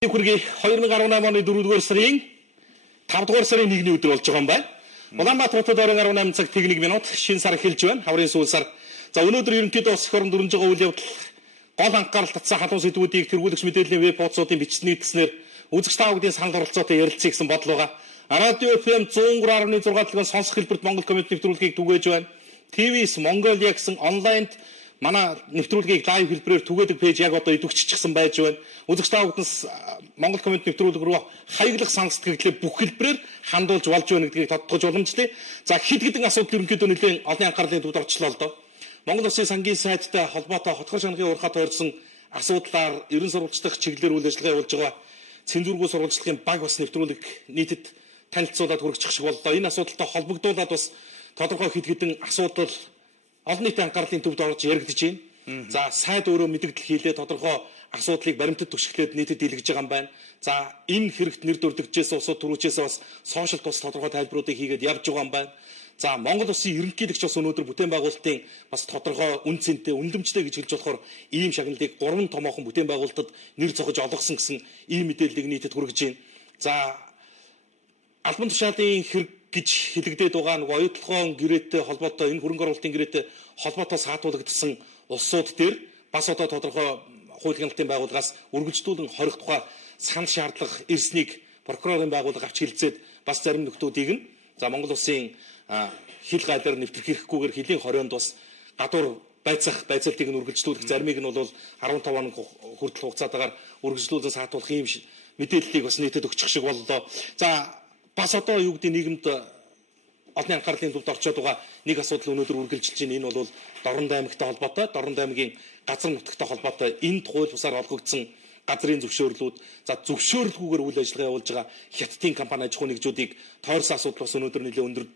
Хүргэе 2018 оны 4-р сарын 5-р сарын 1-ний өдөр болж байгаа юм байна. Улаанбаатар хотод 2018 цаг 1 минут шинэ сар эхэлж байна. Хаврын сүүл сар. За өнөөдөр ерөнхийдөө улс орнд өрнөж байгаа үйл явдал гол анхаарал татсан халуун сэдвүүдийг тэргүүлэгч мэдээллийн веб хуудасуудын бичлэн нийтлснээр үзэгч та бүдгийн санал оролцоотой ярилцъя гэсэн бодол байгаа. Радио FM 103.6 төлгөн сонсох хэлбэрт Монгол коммент нэвтрүүлгийг түгээж байна. TVS Mongolia гэсэн онлайнд манай нэвтрүүлгийг лайв хэлбэрээр түгээдэг пэйж яг одоо идэвхжчихсэн байж байна. Үзэгч та бүднээс Монгол коммент нэвтрүүлэг рүү хаяглах санал сэтгэлээ бүх хэлбэрээр хандуулж болж байна гэдгийг тодтогч боломжтой. За хэд хэдэн асуудал ерөнхийдөө нэлээд олон анхаарлын төвд орчлоо л доо. Монгол Улсын сангийн сайттай холбоотой хотгор шанхын урхад тойрсон асуудлаар ерөн сурвалжлах чиглэлээр үйл ажиллагаа явуулж байгаа цензургүй сурвалжлагын баг бас нэвтрүүлэг нийтэд танилцуулаад хүргэж шиг боллоо. Энэ асуудалтай холбогдуулаад бас тодорхой хэд хэдэн асуудал олон нийтийн анхаарлын төвд орж яригдж байна. За сайд өөрөө мэдээлэл хийлээ тодорхой асуудлыг баримтад төшөглөөд нийтэд дийлгэж байгаа юм байна. За энэ хэрэгт нэр дүрдэгчээс усууд түрүүчээс бас сошиал тус тодорхой тайлбаруудыг хийгээд явж байгаа юм байна. За Монгол Улсын ерөнхийлөгч бас өнөөдөр бүтээн байгуулалтын бас тодорхой үн цэнтэй үнэлэмжтэй гэж хэлж болохоор ийм шагналыг 3 томоохон бүтээн байгуулалтад нэр цогж олгосон гэсэн ийм мэдээллийг нийтэд хүргэж байна. За албан тушаалын хэрэг гэж хэлэгдээд байгаа нэг оюутлогоон гэрээтэй холбоотой энэ хөрөнгө оруулалтын гэрээтэй холбоотой саатуулагдсан улсууд дээр бас одоо тодорхой хууль хяналтын байгууллагаас үргэлжлүүлэн хорих тухай санал шаардлага ирснийг прокурорын байгууллага авч хэлцээд бас зарим нөхдүүдийг нь за Монгол Улсын хил гайлаар нэвтрэх хэрэггүйгээр хилийн хорионд бас гадуур байцаалтыг нь үргэлжлүүлэх заримыг нь бол 15 хоног хүртэл хугацаатаагаар үргэлжлүүлэн саатуулах ийм мэдээллийг бас нийтэд өгчих шиг боллоо. За бас одоо юу гэдэг нийгэмд олон анхаарлын төвд орчод байгаа нэг асуудал өнөөдөр үргэлжилж байна. Энэ бол Дорнод аймагтай холбоотой, Дорнод аймгийн газар нутагтай холбоотой энэ хууль бусаар олгогдсон газрын зөвшөөрлүүд, за зөвшөөрлгүйгээр үйл ажиллагаа явуулж байгаа хятадын компани аж ахуйн нэгжүүдийг тойрсон асуудал бас өнөөдөр нэлээд өндөр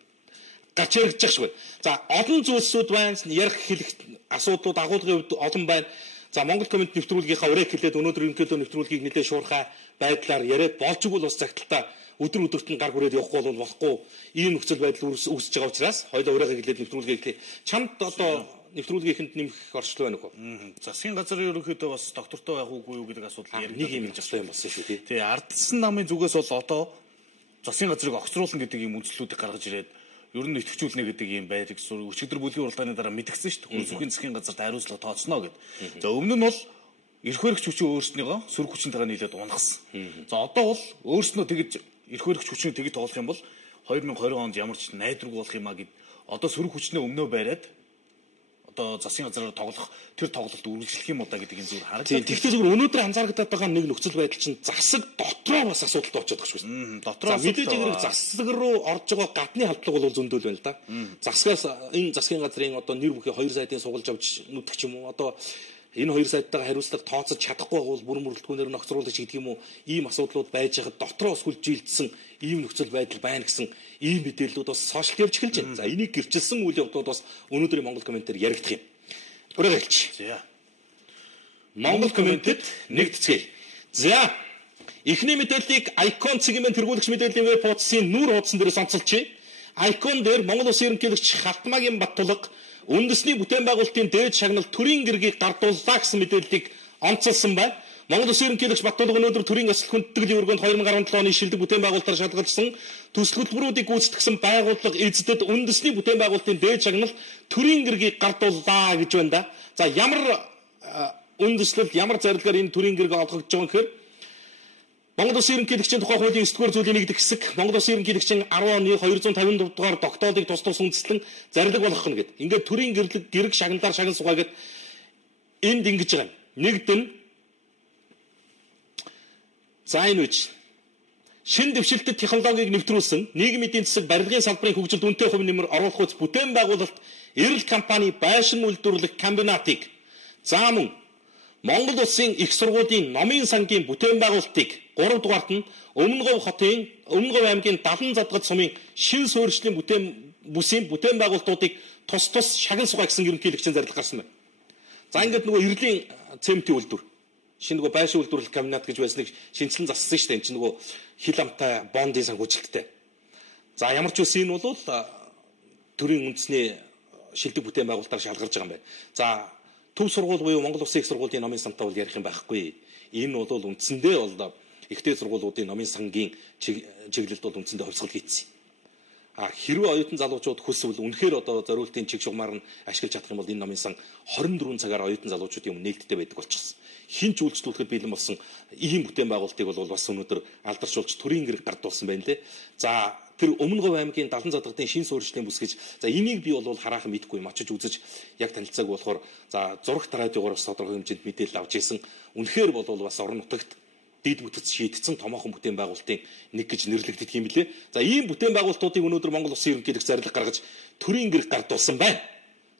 гарч яригдчих шиг байна. За олон зүйлсүүд байна, ярих хэлэх асуудлууд агуулгын хувьд олон байна. За Монгол коммент нэвтрүүлгийнхаа ураг хэлээд өнөөдөр ерөнхийдөө нэвтрүүлгийг нэлээд шуурхай байдлаар яриад болж игэл бас цагталтаа өдөр өдөрт нь гар хүрээд явахгүй бол болохгүй ийм нөхцөл байдал үүсэж байгаа учраас хоёулаа урайгаа хэлээд нэвтрүүлгээ хэлээ. Чамд одоо нэвтрүүлгийнхэнд нэмэх орчлоо байна уу? Засгийн газрын ерөнхийдөө бас доктортой байх уугүй юу гэдэг асуудал яригдсан нэг юм асуу юм болсон шүү тий. Тэгээ ардсан намын зүгээс бол одоо засгийн газрыг огцруулна гэдэг ийм үндслүүдийг гаргаж ирээд ер нь идэвхжүүлнэ гэдэг ийм байрыг өчигдөр бүлгийн уралдааны дараа мэдгдсэн шүү дээ. Зөвхөн засгийн газарт хариуцлага тооцно гэдэг. За өмнө нь бол эрх баригч хүчин өөрснийгөө сөрөг хүчнтэйгээ нийлээд унгасан. За одоо бол өөрснөө тэгж эрх баригч хүчнийг тэгж тоглох юм бол 2020 онд ямар ч найдваргүй болох юм а гэд одоо сөрөг хүчнээ өмнөө бариад одоо засгийн газраар тоглох тэр тоглолт үргэлжлэх юм уу да гэдэг энэ зүгээр харагдав. Тийм. Тэгвэл зүгээр өнөөдөр анзаарэгдээд байгаа нэг нөхцөл байдал чинь засаг дотроо бас асуудалтай очиод байгаа шүү дээ. Дотроо мэдээж хэрэг засаг руу орж байгаа гадны халдлага бол зөндөл байна л да. Засгаас энэ засгийн газрын одоо нэр бүхий 2 сайтын сугалж авч нүдэх ч юм уу одоо энэ 2 сайттайгаа хариуцлага тооцож чадахгүй бол бүрэн бүрэлдэхүүнээр нь огцруулж гэдэг юм уу ийм асуудлууд байж хаад дотроос хүлжилдсэн ийм нөхцөл байдал байна гэсэн ийм мэдээллүүд бас сошиал явж эхэлж байна. За энийг гэрчилсэн үйл явдлууд бас өнөөдрийн Монгол комментээр яригдах юм. Ураг хэлж. За. Монгол комментэд нэгдэцгээе. За. Эхний мэдээллийг Icon цэгийн тэргүүлэгч мэдээллийн веб хуудсын нүүр хуудсан дээрээс онцолчихъя. Icon дээр Монгол Улсын ерөнхийлөгч Халтмаагийн Баттулга үндэсний бүтээн байгуулалтын дээд шагнал төрийн гэргийг гардууллаа гэсэн мэдээллийг онцолсон байна. Монгол Улсын ерөнхийлөгч Баттулга өнөөдөр төрийн асал хүндэтгэлийн өргөнд 2017 оны шилдэг бүтээн байгуулалтаар шалгалсан төсөл хөтөлбөрүүдийг гүйцэтгэсэн байгууллага эздэд үндэсний бүтээн байгуулалтын дээд шагнал төрийн гэргийг гардууллаа гэж байна да. За ямар үндэслэлд ямар зарилгаар энэ төрийн гэрэг олгогдож байгаа юм гэхээр Монгол Улсын ерөнхийлөгчийн тухай хуулийн 9-р зүйлийн нэгдэх хэсэг Монгол Улсын ерөнхийлөгчийн 10 оны 254 дугаар тогтоолыг тус үндэслэн зарлиг болгох нь гэдэг. Ингээд төрийн гэрэг шагналаар шагнал сугаа гэдэг энд ингэж байгаа юм. Нэгдэн за энэ үуч шин дэвшилтэд технологиг нэвтрүүлсэн нийгмийн эдийн засаг барилгын салбарын хөгжилд үнэтэй хувь нэмэр оруулах хүч бүтээн байгуулалт эрэл компани байшин үйлдвэрлэх комбинатыг за мөн Монгол Улсын их сургуулийн номын сангийн бүтээн байгуулалтыг 3 дугаарт нь Өмнөговь аймгийн 70 задгад сумын шин суурьшлийн бүсийн бүтээн байгуулалтуудыг тус шагнал сугаа гэсэн ерөнхийлөгчийн зарлиг гарсан байна. За ингээд нөгөө эрлийн цементийн үйлдвэр шинэ нөгөө байшин үйлдвэрлэх комбинат гэж байсныг шинжилэн зассан шүү дээ. Энэ чинь нөгөө хил амтай бондын санхүүжилттэй. За ямар ч үс энэ бол төрийн үндэсний шилдэг бүтээн байгуулалтаар шалгарч байгаа юм байна. За төв сургууль буюу Монгол Улсын их сургуулийн номын самтаа бол ярих юм байхгүй. Энэ бол үндсэндээ бол ихтэй сургуулиудын номын сангийн чиглэлд бол үндсэндээ хувьсгал хийцсэн. Хэрвээ оюутан залуучууд хүсвэл үнэхээр одоо зориултын чиг шугамар нь ашиглаж чадах юм бол энэ номын сан 24 цагаар оюутан залуучуудын өмнө нээлттэй байдаг болчихсон. Хин ч үйлчлүүлэхэд бэлэн болсон ийм бүтээн байгуулалтыг бол бас өнөөдөр алдаршуулж төрийн гэрэг гардуулсан байна лээ. За тэр Өмнөговь аймгийн Далан задгатын шин суурьшлийн бүс гэж за энийг би бол хараахан мэдэхгүй юм очиж үзэж яг танилцааг болохоор за зурагт радиогоор бас тодорхой хэмжээнд мэдээлэл авч ирсэн. Үнэхээр бол бас орон нутагт дид бүтц шийдсэн томоохон бүтээн байгуулалтын нэг гэж нэрлэгдэх юм билээ. За ийм бүтээн байгуулалтуудыг өнөөдөр Монгол Улсын ерөнхийлөгч зарлиг гаргаж төрийн гэрэг гардуулсан байна.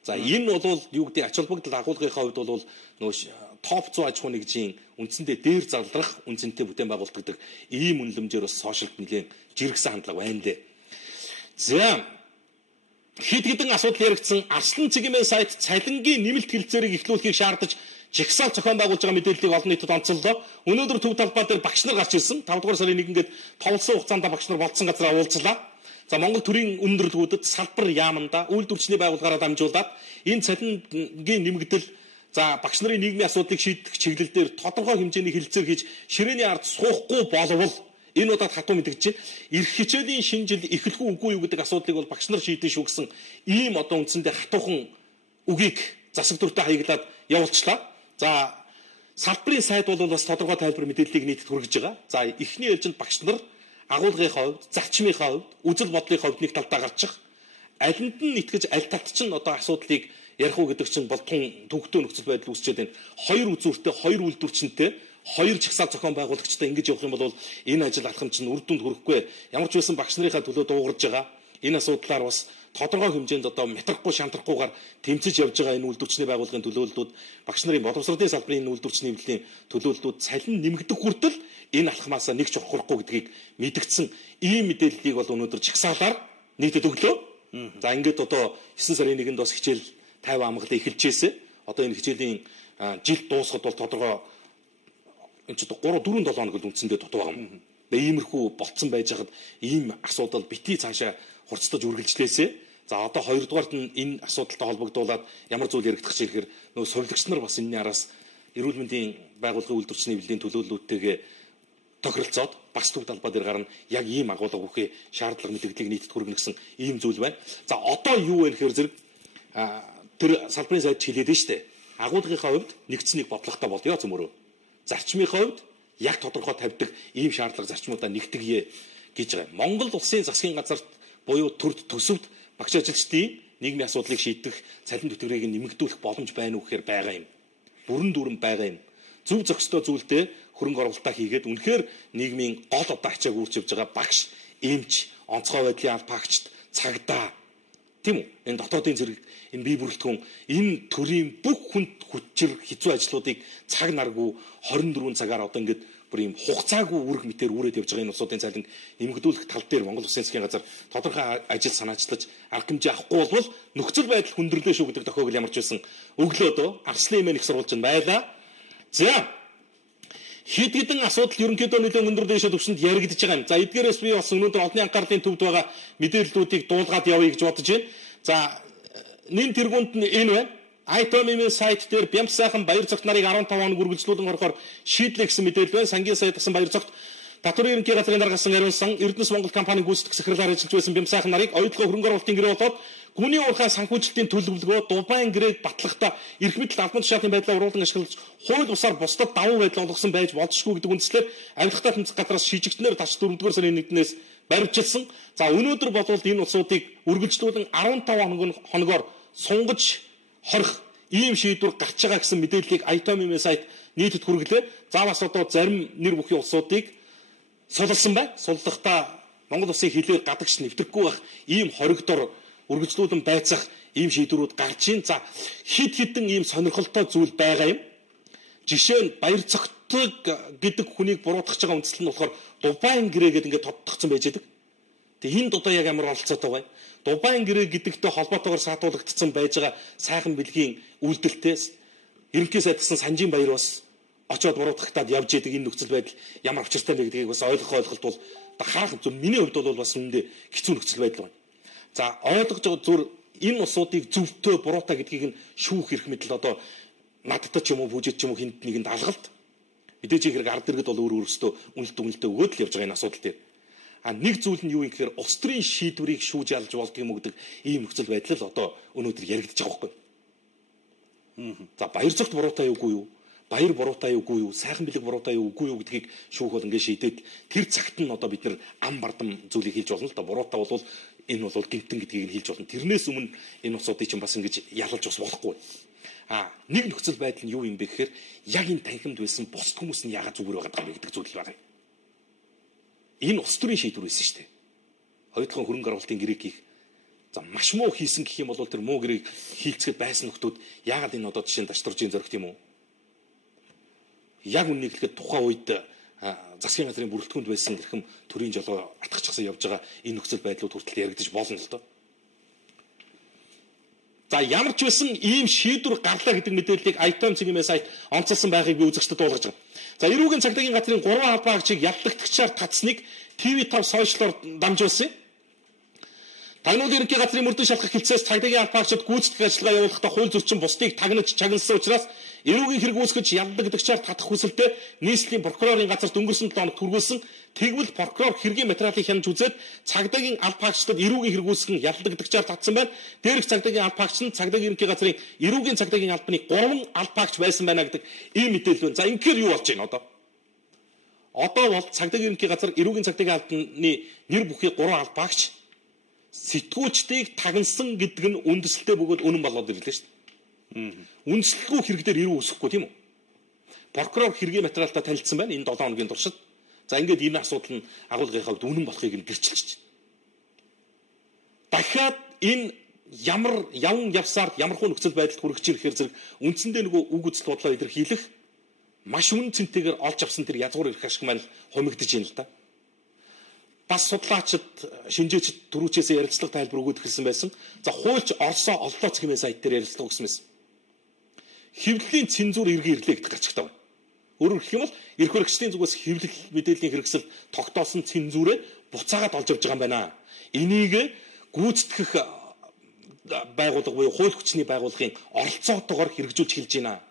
За энэ бол юу гэдэг ач холбогдол агуулгынхаа хувьд бол нөгөө топ 100 аж ахуй нэгжийн үндсэндээ дээр зарлах үнцэнтэй бүтээн байгуулалт гэдэг ийм үнэлэмжээр бас сошиалд нэлээд жиргсэн хандлага байна лээ. За хэд хэдэн асуудал яригдсан Арслан цэгийн сайт цалингийн нэмэлт хэлцээрийг эхлүүлэхийг шаардаж жигсаал зохион байгуулж байгаа мэдээллийг олон нийтэд онцоллоо. Өнөөдөр төв талбай дээр багш нар гарч ирсэн. 5 дугаар сарын 1-нд товлсон хугацаанд багш нар болцсон газараа уулзлаа. За Монгол төрийн өндөрлгүүдэд салбар яаманда үйлдвэрчний байгууллагаараа дамжуулаад энэ цалингийн нэмэгдэл за багш нарын нийгмийн асуудлыг шийдэх чиглэл дээр тодорхой хэмжээний хэлэлцээр хийж ширээний ард суухгүй болвол энэ удаад хатуу мэдгэж чинь эрх хичээлийн шинэ жил эхлэх үгүй юу гэдэг асуудлыг бол багш нар шийдэн шүү гэсэн ийм одоо үндсэндээ хатуухан үгийг засаг дүртэй хаяглаад явуулчлаа. За салбарын сайд бол бас тодорхой тайлбар мэдээллийг нийтэд хүргэж байгаа. За эхний ээлжинд багш нар агуулгынхаа хувьд, зарчмынхаа хувьд, үзэл бодлын хувьд нэг талдаа гарчих. Алинд нь итгэж аль талд ч нь одоо асуудлыг ярих уу гэдэг чинь болтон төвхтөө нөхцөл байдал үүсчээд байна. Хоёр үзүүртэй, хоёр үйлдвэрчэнтэй, хоёр жагсаал зохион байгуулагчтай ингэж явах юм бол энэ ажил алхам чинь үр дүнд хүрэхгүй. Ямар ч байсан багш нарынхаа төлөө дуугарж байгаа. Энэ асуудлаар бас тодорхой хэмжээнд одоо метрахгүй шантрахгүйгээр тэмцэж явж байгаа энэ үйлдвэрчний байгууллагын төлөөллүүд багш нарын боловсролын салбарын үйлдвэрчний эвлэлийн төлөөллүүд цалин нэмэгдэх хүртэл энэ алхмаасаа нэг ч орохгүй гэдгийг мэдгдсэн ийм мэдээллийг бол өнөөдөр жагсаалаар нийтэд өглөө. За ингээд одоо 9 сарын 1-нд бас хичээл 50 амгалан эхэлжээсэ. Одоо энэ хичээлийн жил дуусахад бол тодорхой энэ ч 3-4 7 хоног л үндсэндээ дутуу байгаа юм. Тэгээ иймэрхүү болцсон байж хаад ийм асуудал бити цаашаа хурцтаж үргэлжлээсэ. За одоо хоёрдугаарт нь энэ асуудалтай холбогдуулаад ямар зүйл яригдах чинь ихээр нөгөө совилогч нар бас энэний араас эрүүл мэндийн байгууллагын үйлдвэрчний эвлэлийн төлөөллүүдтэйгээ тохиролцоод бас төв талбай дээр гарна яг ийм агуулга бүхий шаардлага мэдээллийг нийтэд хүргэнэ гэсэн ийм зүйл байна. За одоо юу вэ гэхээр зэрэг тэр салбарын сайд хэлээд нь штэ. Агуулгынхаа хувьд нэгдсэнийг бодлоготой болёо зөмөрөө. Зарчмынхаа хувьд яг тодорхой тавьдаг ийм шаардлага зарчмуудаа нэгтгэе гэж байгаа. Монгол улсын засгийн газарт буюу төрд төсөвд багш ажилчдын нийгмийн асуудлыг шийдэх цалин түвшингийг нэмэгдүүлэх боломж байна уу гэхээр байгаа юм. Бүрэн дүүрэн байгаа юм. Зөв зохистой зүйлдээ хөрөнгө оруулалтаа хийгээд үнэхээр нийгмийн гол одоо ачааг үүрч явж байгаа багш, эмч, онцгой байдлын албаагчд, цагдаа тийм үү? Энэ дотоодын зэрэг энэ бие бүрэлдэхүүн энэ төрлийн бүх хүнд хүчээр хэцүү ажлуудыг цаг наргүй 24 цагаар одоо ингээд бүр юм хугацаагүй үүрэг мэтээр үүрээд явж байгаа энэ улсуудын цалин нэмэгдүүлэх тал дээр Монгол Улсын засгийн газар тодорхой ажил санаачлаж арга хэмжээ авахгүй бол нөхцөл байдал хүндрэлээ шүү гэдэг тохиог ямар ч байсан өглөөдөө Арслан эмээн их сурвалж нь байлаа. За хэд хэдэн асуудал ерөнхийдөө нэлээд өндөр дэшээ төвшөнд яригдж байгаа юм. За эдгээрээс би бас өнөөдөр олонний анхаарлын төвд байгаа мэдээллүүдийг дуулгаад явъя гэж бодож байна. За нэн тэргуунд нь энэ байна. Айтомын сайт дээр Бямс сайхан баяр цогт нарыг 15 хоног үргэлжлүүлэн орохоор шийдлээ гэсэн мэдээлэл байна. Сангийн сайд гэсэн баяр цогт татварын ерөнхий газрын даргасан ариунсан Эрдэнэс Монгол компанийн гүйцэтгэх секретар ажиллаж байсан Бямс сайхан нарыг оюутлогоо хөрөнгө оруулалтын гэрээ болоод гүний уурхай санхүүжилтийн төлөвлөгөө Дубайн гэрээг батлахдаа эрх мэдэл албан тушаалын байдлаа уруулан ашиглаж хууль бусаар бусдад давуу байдал олгосон байж болзошгүй гэдэг үндслээр Америктай тэмцэх газраас шижигчнэр тач 4-р сарын 1-ээс баривчилсан. За өнөөдөр болвол энэ улсуудыг үргэлжлүүлэн 15 хоногоор сунгаж хорих ийм шийдвэр гарч байгаа гэсэн мэдээллийг Айтомын сайт нийтэд хүргэлээ. За бас одоо зарим нэр бүхий улсуудыг суллсан байна. Суллахдаа Монгол улсын хилээр гадагш нэвтрэхгүй байх ийм хоригдор үргэлжлүүлэн байцах ийм шийдвэрүүд гарч ийн. За хид хідэн ийм сонирхолтой зүйл байгаа юм. Жишээ нь баяр цогтыг гэдэг хүнийг буруутгах байгаа үндэслэл нь болохоор Дубайн гэрээ гэдэг ингээд тодтогдсон байж байдаг. Тэгээ хин дудаа яг ямар оролцоотой вэ? Дубайн гэрээ гэдэгтэй холбоотойгоор саатуулагдсан байж байгаа сайхан бэлгийн үйлдэлтэй ерөнхий сайд гэсэн Санжийн баяр бас очоод буруутгахтаад явж идэг энэ нөхцөл байдал ямар учиртай вэ гэдгийг бас ойлгох ойлголт бол харах зөв миний хувьд бол бас үүндээ хэцүү нөхцөл байдал байна. За ойлгож байгаа зүр энэ улсуудыг зөвтөө буруутай гэдгийг нь шүүх эрх мэдэл одоо надтай ч юм уу бүжиж ч юм уу хинт нэгэнд алгалт Мэдээж хэрэг ард иргэд бол өөрөөсөө үнэлтэ өгөөд л явж байгаа энэ асуудал дээр. Нэг зүйл нь юу юм гэхээр улс төрийн шийдвэрийг шүүж ялж болдго юм гэдэг ийм нөхцөл байдал л одоо өнөөдөр яригдж байгаа байхгүй. За баяр цогт буруутай үгүй юу? Баяр буруутай үгүй юу? Сайхан бэлэг буруутай үгүй юу гэдгийг шүүх бол ингээд шийдээд тэр цагт нь одоо бид нар ам бардам зүйлийг хийж болно л да. Буруутай бол энэ бол гинтэн гэдгийг нь хийж болно. Тэрнээс өмнө энэ усуудыг чинь бас ингэж ялалж бас болохгүй. Нэг нөхцөл байдал нь юу юм бэ гэхээр яг энэ танхимд байсан бусд хүмүүс нь яагаад зүгээр байгаа юм гэдэг зүйл байна. Энэ улс төрийн шийдвэр байсан шүү дээ. Хоёрдугаар хөрөнгө оруулалтын гэрээг хийх. За маш муу хийсэн гэх юм бол тэр муу гэрээг хийлцгээд байсан нөхдүүд яагаад энэ одоо жишээ нь даштрожийн зоригт юм уу? Яг үннийг хэлэхэд тухайн үед засгийн газрын бүрэлдэхүүнд байсан гэрхэм төрийн жолоо атгахчихсан явж байгаа энэ нөхцөл байдлууд хүртэл яригдчих болно л доо. За ямар ч байсан ийм шийдвэр гарлаа гэдэг мэдээллийг iTime цэгийн сайт онцолсон байхыг би үзэгчдэд дуулгаж байгаа. За эрүүгийн цагдаагийн газрын 3 албаагчийг ялдагтгчаар татсныг TV5 сошиалоор дамжуулсан. Тагнуулын ерөнхий газрын мөрдөн шалгах хэлцээс цагдаагийн албаагчид гүйцэтгэх ажиллагаа явуулахдаа хууль зөрчин бусдыг тагнаж чагналсан учраас эрүүгийн хэрэг үүсгэж ялдагдагчаар татах хүсэлтэд нийслэлийн прокурорын газарт өнгөрсөн 7 хоног түргүүлсэн. Тэгвэл прокурор хэргийн материалыг хянаж үзээд цагдаагийн албаагчдад эрүүгийн хэрэг үүсгэн ялдагдагчаар татсан байна. Дээрх цагдаагийн албаагч нь цагдаагийн ерөнхий газрын эрүүгийн цагдаагийн албаны 3 албаагч байсан байна гэдэг ийм мэдээлэл байна. За ингэхээр юу болж байна одоо? Одоо бол цагдаагийн ерөнхий газар эрүүгийн цагдаагийн албаны нэр бүхий 3 албаагч сэтгүүлчдийг тагнасан гэдэг нь үндэслэлтэй бөгөөд үнэн болоод ирлээ шүү дээ. Үндэслэлгүй хэрэг дээр эрүү өсөхгүй тийм үү? Прокурор хэргийн материалтаа танилцсан байна энэ 7 хоногийн туршид. За ингээд энэ асуудал нь агуулгын хувьд үнэн болохыг нь гэрчилж байна. Дахиад энэ ямар явн явсаар ямархуу нөхцөл байдалд хүрэж ирэхээр зэрэг үндсэндээ нөгөө үг үзэл бодлоо илэрхийлэх маш үнэн цэнтэйгээр олж авсан тэр язгуур ирэх ашиг маань хумигдж байна л да. Бас судлаачид, шинжээчид түрүүчээс ярилцлага тайлбар өгөөд эхэлсэн байсан. За хуульч Оросоо оллоо цэгийн сайт дээр ярилцлага өгсөн байсан. Хэвлэлийн цензур иргэн ирлээ гэдэг гарч байгаа. Өөрөөр хэлэх юм бол эрх баригчдын зүгээс хэвлэл мэдээллийн хэрэгсэл тогтоосон цензурээ буцаагаад олж авч байгаа юм байна. Энийг гүйцэтгэх байгууллага буюу хууль хүчний байгууллагын оролцоотойгоор хэрэгжүүлж эхэлж байна.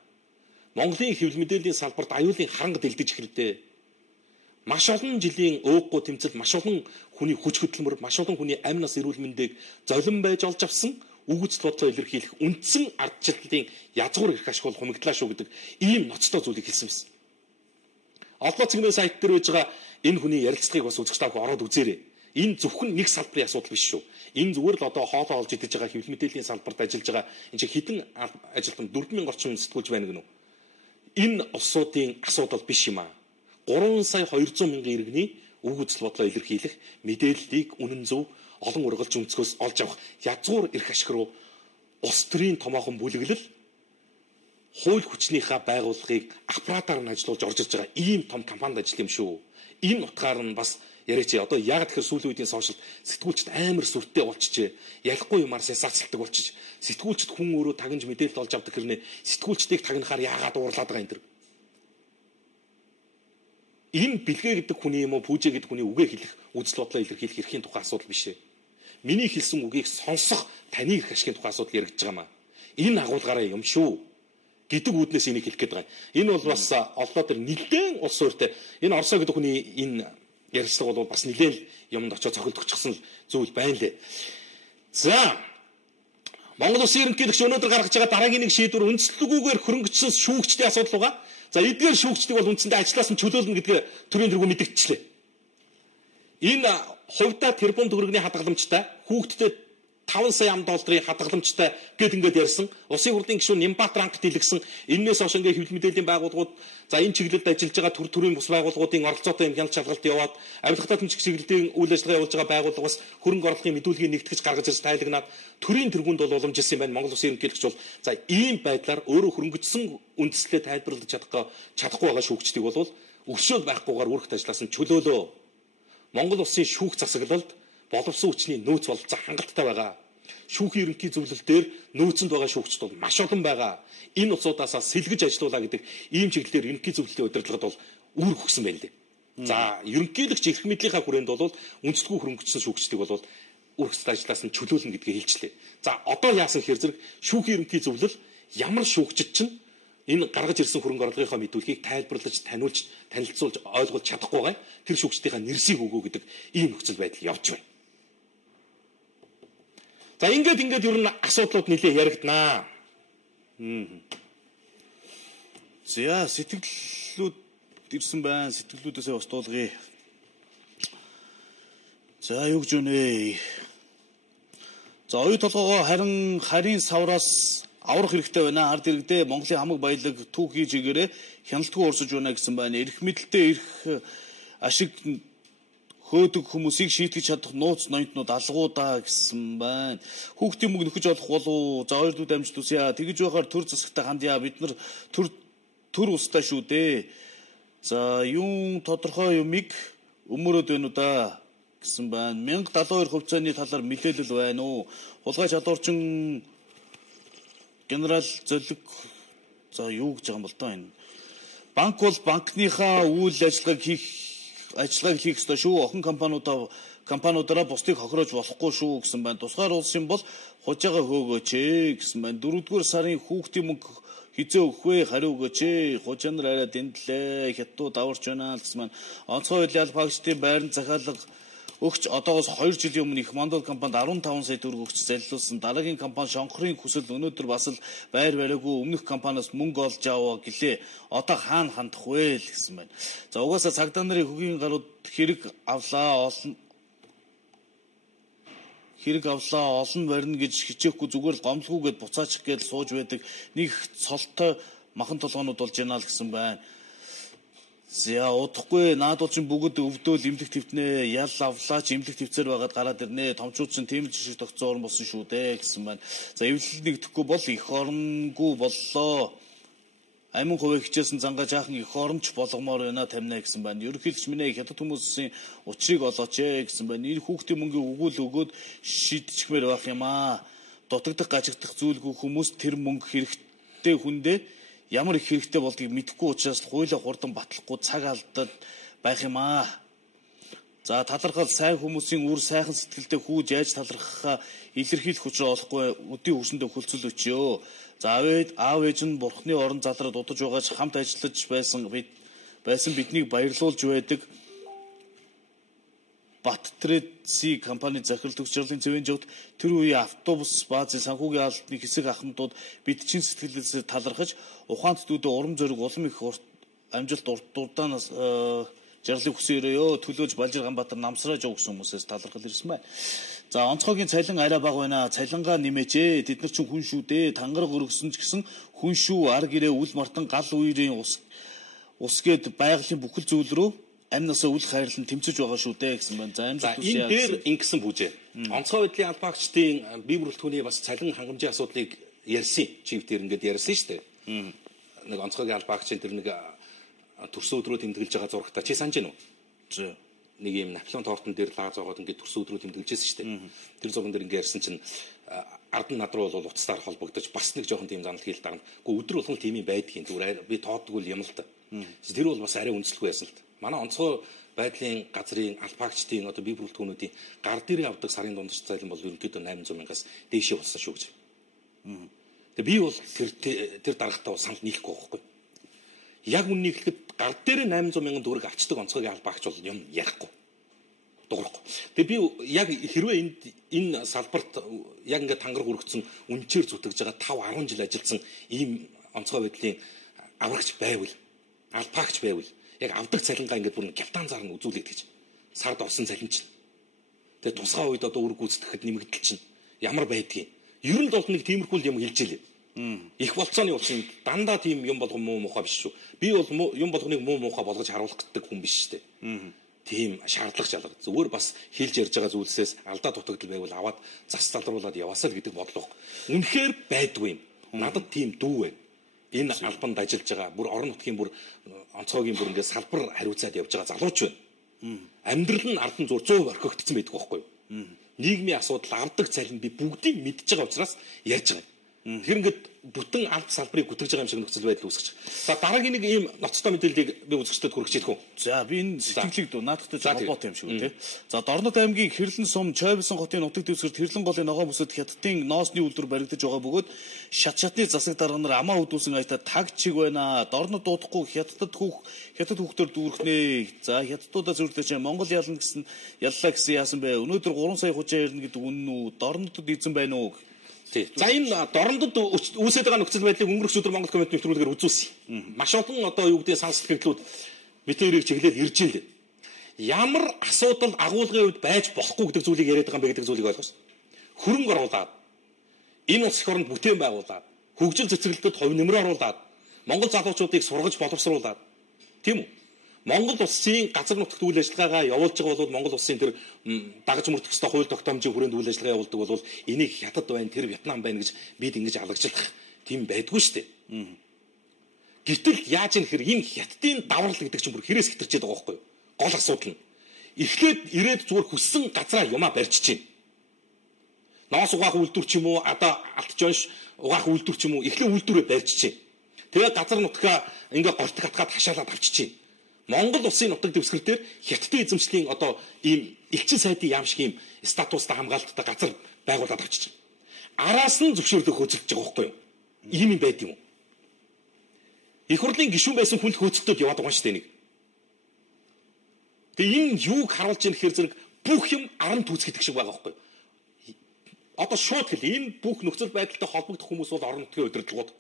Монголын хэвлэл мэдээллийн салбарт аюулын харанга дэлдэж эхэлдэ. Маш олон жилийн өөхгүй тэмцэл, маш олон хүний хүч хөдөлмөр, маш олон хүний амь нас эрүүл мэндийг золион байж олж авсан үг үзэл бодлоо илэрхийлэх үндсэн ардчлалын язгуур ирэх ашиг бол хумигдлаа шүү гэдэг ийм ноцтой зүйлийг хэлсэн байсан. Олоо цэгийн сайт дээр байж байгаа энэ хүний ярилцлагыг бас үзэж таах ороод үзээрэй. Энэ зөвхөн нэг салбарын асуудал биш шүү. Энэ зүгээр л одоо хоолоо олж идэж байгаа хэвлэл мэдээллийн салбарт ажиллаж байгаа энэ чинь хэдэн ажилтан 4000 орчим сэтгүүлч байна гэнэ үү? Энэ улсуудын асуудал биш юм аа. 3 сая 200 мянган иргэний үг үзэл бодлоо илэрхийлэх мэдээллийг үнэн зөв олон ургалж өнцгөөс олж авах язгуур эрх ашиг руу улс төрийн томоохон бүлэглэл хууль хүчнийхээ байгууллагыг аппаратаар нь ажиллуулж орж ирж байгаа ийм том компанид ажил юм шүү. Энэ утгаар нь бас яриач одоо яг тэгэхээр сүүлийн үеийн сошиал сэтгүүлчд амар сүртэй болчихжээ. Ялахгүй юмар сенсацлдаг болчих. Сэтгүүлчд хүн өөрөө тагнаж мэдээлэл олж авдаг хэрнээ сэтгүүлчдийг тагнахаар яагаад уурлаад байгаа юм тэр. Энэ бэлгээ гэдэг хүний юм уу, пүүжэ гэдэг хүний үгээ хэлэх, үзэл бодлоо илэрхийлэх эрхийн тухай асуудал биш ээ. Миний хэлсэн үгийг сонсох таны эрх ашигын тухай асуудал яригдж байгаа маа. Энэ агуулгаараа юм шүү гэдэг үүднээс энийг хэлэх гээд байгаа. Энэ бол бас оллоо төр нэлээд улс суурьтай. Энэ Оросоо гэдэг хүний энэ ярилцлага бол бас нэлээд юмд очиод цохилдчихсан зүйл байна лээ. За Монгол Улсын ерөнхийлөгч өнөөдөр гаргаж байгаа дараагийн нэг шийдвэр үндэслэлгүйгээр хөрөнгөчсөн шүүгчдийн асуудал байгаа. За эдгээр шүүгчдийг бол үндсэндээ ажлаас нь чөлөөлнө гэдгээр төрийн тэргүү мэдгдчихлээ. Энэ хувьдаа тэрбум төгрөгийн хадгаламжтай хүүхдэд 5 сая $5 хадгаламжтай гэд ингээд ярьсан. Улсын хурлын гишүүн Нямбатранг дэлгэсэн. Эннээс хойш ингээд хэвлэл мэдээллийн байгууллагууд за энэ чиглэлд ажиллаж байгаа төр төрийн бус байгууллагуудын оролцоотой юм хяналт шалгалт яваад авилгатай төмчг чиглэлийн үйл ажиллагаа явуулж байгаа байгууллага бас хөрөнгө оруулалтын мэдүүлгийг нэгтгэж гаргаж ирж тайлагнаад төрийн тэргуунд бол уламжилсан байна. Монгол Улсын ерөнхийлөгч бол за ийм байдлаар өөрөө хөрөнгөжсөн үндэслэлээ тайлбарлаж чадахгүй байгаа шүүгчдийг бол өршөөл байхгүйгээр үүрэгт ажиллаас нь чөлөөлөө. Монгол Улсын шүүх засаглалд боловсон хүчний нөөц бололцоо хангалттай байгаа. Шүүхийн ерөнхий зөвлөл дээр нөөцөнд байгаа шүүгчд бол маш олон байгаа. Энэ улсуудаасаа сэлгэж ажиллаулаа гэдэг ийм чиглэлээр ерөнхий зөвлөлийн удирдлагад бол үүрэг өгсөн байна лээ. За ерөнхийлөгч эрх мэдлийнхаа хүрээнд бол үндэслэгүй хөрөнгөчсөн шүүгчдийг бол үүрэгт ажиллаас нь чөлөөлнө гэдгийг хэлжлээ. За одоо яасан хэр зэрэг шүүхийн ерөнхий зөвлөл ямар шүүгчд чинь энэ гаргаж ирсэн хөрөнгө оруулалтынхаа мэдүүлгийг тайлбарлаж, таниулж, танилцуулж, ойлгуулж чадахгүй байгаа. Тэр шүүгчдийнхаа нэрсийг өгөө гэдэг ийм нөхцөл байдал явж байна. За ингээд ер нь асуудлууд нэлээ яригднаа. За сэтгэлдлүүд ирсэн байна. Сэтгэлдлүүдээсээ бас дуулгая. За юу гэж үнэ? За оюу толгоогоо харин савраас аврах хэрэгтэй байна. Ард иргэдээ Монголын хамаг баялаг түүхий чигээрээ хяналтгүй урсаж байна гэсэн байна. Эрх мэдэлтэй эрх ашиг хөөдөг хүмүүсийг шийтгэж чадах нууц ноёнтнууд алгуудаа гэсэн байна. Хүүхдийн мөнгө нөхөж олох болов. За хоёр дүү дамжид үсье. Тэгэж байхаар төр засагтай хандъя. Бид нар төр устай шүү дээ. За юун тодорхой юмыг өмөрөөд байна уу да гэсэн байна. 1072 хувьцааны талаар мэдээлэл байна уу? Хулгай чадварчин генерал Золиг за юу гэж байгаа юм бол тоо энэ. Банк бол банкныхаа үйл ажиллагааг хийх ёстой шүү. Охин компаниудаараа бусдыг хохироож болохгүй шүү гэсэн байна. Тусгаар улсын бол хужаага хөөгөөч гэсэн байна. 4-р сарын хүүхдийн мөнгө хизээ өгөх вэ? Хариу өгөөч. Хужаа нар арай дэндлээ. Хятад даварч байна гэсэн байна. Онцгой үйл багчдын байрны захиалга өгч одоогоос 2 жилийн өмнө их Мондол компанид 15 сая төгрөг өгч залилуулсан. Дараагийн компани шонхрын хүсэл өнөөдөр бас л байр бариагүй өмнөх компаниас мөнгө олж аваа гэлээ. Одоо хаана хандах вэ л гэсэн байна. За угаасаа цагдаа нарын хөгийн гарууд хэрэг авлаа олон барина гэж хичээхгүй зүгээр л гомлгүйгээд буцаачих гээл сууж байдаг. Нэг цолтой махан толгоонууд болж байна л гэсэн байна. За удахгүй наад бол чин бүгд өвдөөл имлэг твтнэ ял авлаа ч имлэг твцээр байгаад гараад ирнэ томчууд чин тийм л жишг тогтцоор болсон шүү дээ гэсэн байна. За эвлэл нэгдэхгүй бол их оронгүй боллоо. Амин хувь хичээсэн зангаа жаахан их оромч болгомоор байна тамина гэсэн байна. Ерөнхийдөө минь хятад хүмүүсийн учрыг олооч гэсэн байна. Энэ хүүхдийн мөнгийг өгөөд шийдчихмээр байх юм аа. Дутагдах гажигдах зүйлгүй хүмүүс тэр мөнгө хэрэгтэй хүндээ ямар их хэрэгтэй болдгийг мэдэхгүй учраас хуулиа хурдан батлахгүй цаг алдаад байх юм аа. За талархал сайн хүмүүсийн үр сайхан сэтгэлтэй хүү яаж талархахаа илэрхийлэх учраа олохгүй өдийн хөрсөндөө хөлцөл өчөө. За аав ээж нь бурхны орон залраад удаж байгаач хамт ажиллаж байсан биднийг баярлуулж байдаг. Баттреци компани захирал төгсрөлийн цэвэн жигт тэр үеийн автобус баазын санхүүгийн албаны хэсэг ахмадууд бид чин сэтгэлээсээ талархаж ухаанд дүүдээ урам зориг улам их амжилт урдуудаанаас жарлыг хүсэн өрөөё төлөөж Балжир Ганбаатар намсрааж өг гэсэн хүмүүсээс талархал ирсэн байна. За онцгойгийн цалин арай бага байна. Цалингаа нэмээч. Тэд нар чинь хүн шүү дээ. Тангараг өргөсөн ч гэсэн хүн шүү. Ар гэрээ үл мартан гал үерийн ус гээд байгалийн бүхэл зүйл рүү амнасаа үл хайрлан тэмцэж байгаа шүү дээ гэсэн байна. За амжилт хүсье. Энэ дээр ингэсэн бүжээ. Онцгой байдлын албаагчдын бие бүрэлдэхүүний бас цалин хангамжийн асуудлыг ярьсан. Чивтэр ингээд ярьсан шүү дээ. Нэг онцгойгийн албаагчийн тэр нэг төрсөн өдрөө тэмдэглэж байгаа зурагтаа чи санаж байна уу? Нэг юм Наполеон тортон дээр лаа зоогоод ингээд төрсөн өдрөө тэмдэглэжсэн шүү дээ. Тэр зурган дээр ингээд ярьсан чинь ард нь над руу бол уцтаар холбогдож бас нэг жоохон тийм занал хийл дагна. Гэхдээ өдөр болгон тийм юм байдгийн зүгээр би тоодгүй юм л та. Тэр бол бас арай үнэлэхгүй байсан л та. Манай онцгой байдлын газрын албаагчдын одоо бие бүрэлдэхүүнүүдийн гар дээрээ авдаг сарын дундч цалин бол ерөнхийдөө 800,000-аас дээшээ болсон шүү гэж. Тэгээ би бол тэр дарагтаа санал нийлэхгүй байхгүй. Яг үннийг хэлэхэд гар дээрээ 800,000 төгрөг авчдаг онцгойгийн албаагч бол юм ярихгүй. Дуурахгүй. Тэгээ би яг хэрвээ энэ салбарт яг ингээд тангараг өргөцсөн үнчээр зүтгэж байгаа 5-10 жил ажилласан ийм онцгой байдлын аврагч байвал албаагч байвал яг авдаг цалингаа ингээд бүр капитан зар нь үзүүлээд гэж сард орсон цалин чинь. Тэгээ тусгай үед одоо үр гүйцэтгэхэд нэмэгдэл чинь ямар байдгийг. Ер нь бол нэг тиймэрхүү юм хэлж илээ. Их болцооны улсын дандаа тийм юм болгон муу мухаа биш шүү. Би бол юм болгоныг муу мухаа болгож харуулах гэдэг хүн биш шүү дээ. Тийм шаардлага жалга. Зүгээр бас хэлж ярьж байгаа зүйлсээс алдаа дутагдал байвал аваад зас залруулад яваасаа л гэдэг бодлого. Үнэхээр байдгүй юм. Надад тийм дүү байна. Энэ албанд ажиллаж байгаа бүр орон нутгийн бүр онцгойгийн бүр ингээд салбар хариуцаад явж байгаа залууч байна. Амьдрал нь ард нь 100% орхигдсон байдаг байхгүй юу? Нийгмийн асуудал авдаг цалин би бүгдийг мэдж байгаа учраас ярьж байгаа. Тэр ингээд бүтэн алба салбарыг гүтгэж байгаа юм шиг нөхцөл байдал үүсгэж. За дараагийн нэг ийм ноцтой мэдээллийг би үзэгчдэд хүргэж хэлэх үү. За би энэ сэтгэлийг наадахтай холбоотой юм шиг үү те. За Дорнод аймгийн Хэрлэн сум Чойбсон хотын нутаг дэвсгэр Тэрлэн голын ногоон бүсэд хятадын ноосны үйлдвэр баригдаж байгаа бөгөөд шат шатны засаг дарга нар амаа хөдөөсөн аятаа таг чиг байна. Дорнод дуудахгүй хятад хүүхдээр дүүрхнэ. За хятадуудаа зөвлөж Монгол ялна гэсэн яллаа гэсэн яасан бэ? Өнөөдөр 3 сая хужаа ирнэ гэдэг үнэн үү? Дорнодод эзэн байна уу? За энэ Дорнодод үүсэж байгаа нөхцөл байдлыг өнгөрөх өдөр Монгол коммент нэвтрүүлгээр үзүүлсэн. Маш олон одоо юу гэдэг санал сэтгэлдлүүд битэрийг чиглээд ирж илээ. Ямар асуудал агуулгын үед байж болохгүй гэдэг зүйлийг яриад байгаа юм бэ гэдэг зүйлийг ойлгосон. Хөрөнгө оруулаад энэ улс их оронд бүтээн байгуулад хөгжил цэцэрлэгдэд хувь нэмрээ оруулад Монгол залуучуудыг сургаж боловсруулад тийм үү? Монгол улсын газар нутагт үйл ажиллагаагаа явуулж байгаа бол Монгол улсын тэр дагаж мөрдөх ёстой хууль тогтоомжийн хүрээнд үйл ажиллагаа явуулдаг бол энийг хятад байна, тэр Вьетнам байна гэж бид ингэж алагжлах тийм байдгүй шүү дээ. Гэтэл яаж юм хэр энэ хятадын даврал гэдэг чинь бүр хэрээс хэтэрчээд байгаа байхгүй юу? Гол асуудал нь. Эхлээд ирээд зүгээр хүссэн газраа юмаа барьж чинь. Ноос угаах үйлдвэр ч юм уу, одоо алтжонш угаах үйлдвэр ч юм уу, эхлээ үйлдвэрээ барьж чинь. Тэгээ газар нутгаа ингээ гортог атгаад хашаалаад авчиж чинь. Монгол улсын нутаг дэвсгэр дээр хятадын эзэмшлийн одоо ийм элчин сайдын яам шиг ийм статустай хамгаалттай газар байгуулад авчиж байна. Араас нь зөвшөөрлөг хөөцөлдөж байгаа байхгүй юу? Ийм юм байд юм уу? Их хурлын гишүүн байсан хүн л хөөцөлдөд яваад байгаа юм шүү дээ нэг. Тэгээ энэ юуг харуулж ийм гэхээр зэрэг бүх юм аран түүц гэдэг шиг байгаа байхгүй юу? Одоо шууд хэл энэ бүх нөхцөл байдалтай холбогдох хүмүүс бол орон нутгийн удирдлагууд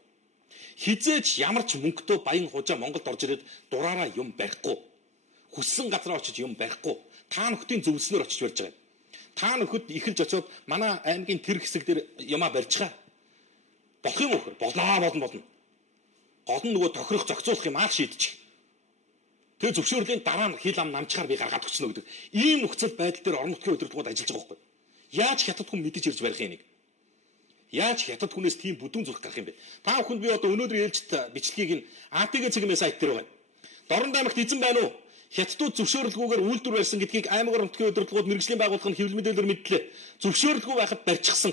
хизээч ямар ч мөнгөтэй баян хужаа Монголд орж ирээд дураараа юм барихгүй. Хүссэн газараа очиж юм барихгүй. Та нөхдийн зөвлснөөр очиж барьж байгаа. Та нөхөд ихэлж очиод манай аймгийн тэр хэсэг дээр юмаа барьж байгаа. Болох юм уу хэр? Болно. Гол нь нөгөө тохирох зохицуулах юм аа шийдчих. Тэгээ зөвшөөрлийн дараа нь хил ам намчгаар би гаргаад өчнө гэдэг. Ийм нөхцөл байдал дээр орон нутгийн удирдлагууд ажиллаж байгаа байхгүй. Яаж хятад хүн мэдэж ирж барих юм нэг? Яаж хятад хүнээс тийм бүдүүн зүрх гарах юм бэ? Та бүхэнд би одоо өнөөдөр ээлжид бичлэгийг нь АТГ цэгийн сайт дээр байна. Дорнод аймагт эзэн байна уу? Хятадууд зөвшөөрлгүйгээр үйлдвэр барьсан гэдгийг аймаг орон нутгийн удирдлагууд мэргэжлийн байгууллага нь хэвлэл мэдээлэлээр мэдлээ. Зөвшөөрлгүй байхад барьчихсан.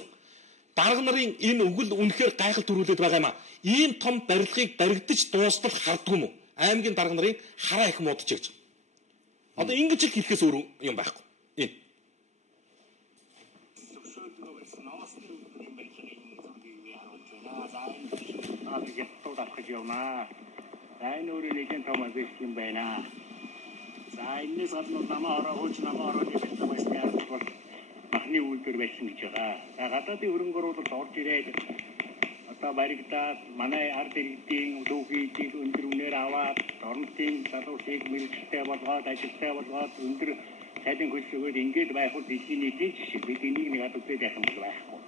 Дарга нарын энэ өгөл үнэхээр гайхал төрүүлээд байгаа юм аа. Ийм том барилгыг баригдаж дуустал харддаг юм уу? Аймгийн дарга нарын хараа их муудаж гэж. Одоо ингэж л хэлэхээс өөр юм байхгүй. Энэ хятад авах явна. За энэ өөрөө нэгэн том ажил юм байна. За энэс гадна намаа ороод явсан байсан бол махны үйлдвэр байсан гэж байгаа. За гадаадын хөрөнгө оруулалт орж ирээд одоо баригдаад манай ард иргэдийн дүүхийг өндөр үнээр аваад орнотын залуусыг мэрэгчлээ болгоод ажилтаа болгоод өндөр сайдын хөлсөгөөд ингээд байх бол дэлхийн нийтийн жишээ. Бид энийг нэг адилхан байх юм бол байхгүй.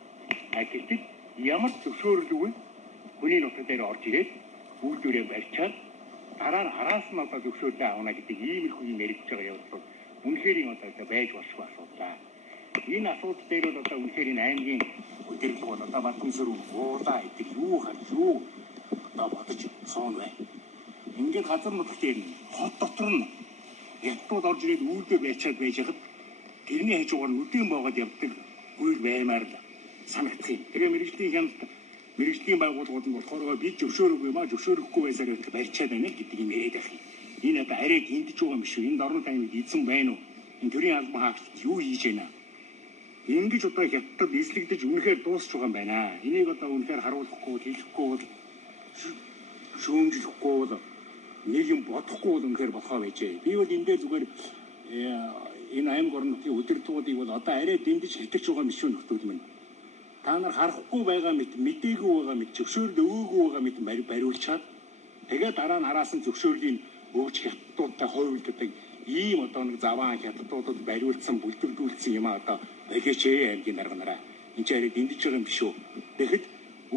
Гэтэл ямар зөвшөөрлгүй хүний нутаг дээр орж ирээд үйлдвэрээ барьчаад дараа нь араас нь одоо зөвшөөрлөө авна гэдэг иймэрхүү юм яригдж байгаа явдал үнэхээр одоо байж болохгүй асуудал. Энэ асуудал дээр бол одоо үнэхээр энэ аймгийн удирдлага одоо Батмсүр уулаа гэдэг юу одоо бодож соон бай. Ингээд газар нутгийн хот дотор нь ятууд орж ирээд үйлдвэр барьчаад байж хад тэрний хажуугаар нүдэн боогод явдаг үйл баймаар л санагдах юм. Тэгээ мэргэжлийн байгууллагууд нь болохоор бид зөвшөөрөхгүй юм аа зөвшөөрөхгүй байсаар барьчаад байна гэдэг юм яриад байх юм. Энэ одоо арай гинтэж байгаа юм шүү. Энэ Дорнод аймаг эзэн байна уу? Энэ төрийн албан хаагч юу хийж байна? Ингэж одоо хятад эслэгдэж үнэхээр дуусч байгаа юм байна. Энийг одоо үнэхээр харуулахгүй, хэлэхгүй бол шүүмжлэхгүй бол нэг юм бодохгүй бол үнэхээр болохоо байжээ. Би бол энэ дээр зүгээр энэ аймаг орон нутгийн удирдлагуудыг бол одоо арай дэмжиж хэтэрч байгаа юм шүү нөхдөл минь. Та нар харахгүй байгаа мэт мэдээгүй байгаа мэт зөвшөөрөл өгөөгүй байгаа мэт бариулчаад тэгээд дараа нь араас нь зөвшөөрлийн өгч хятадуудтай хойволддог ийм одоо нэг заваан хятадуудад бариулсан бүлдэрдүүлсэн юм а одоо багэж аймгийн дарга нараа энэ ч арай дэмжиж байгаа юм биш үү. Тэгэхэд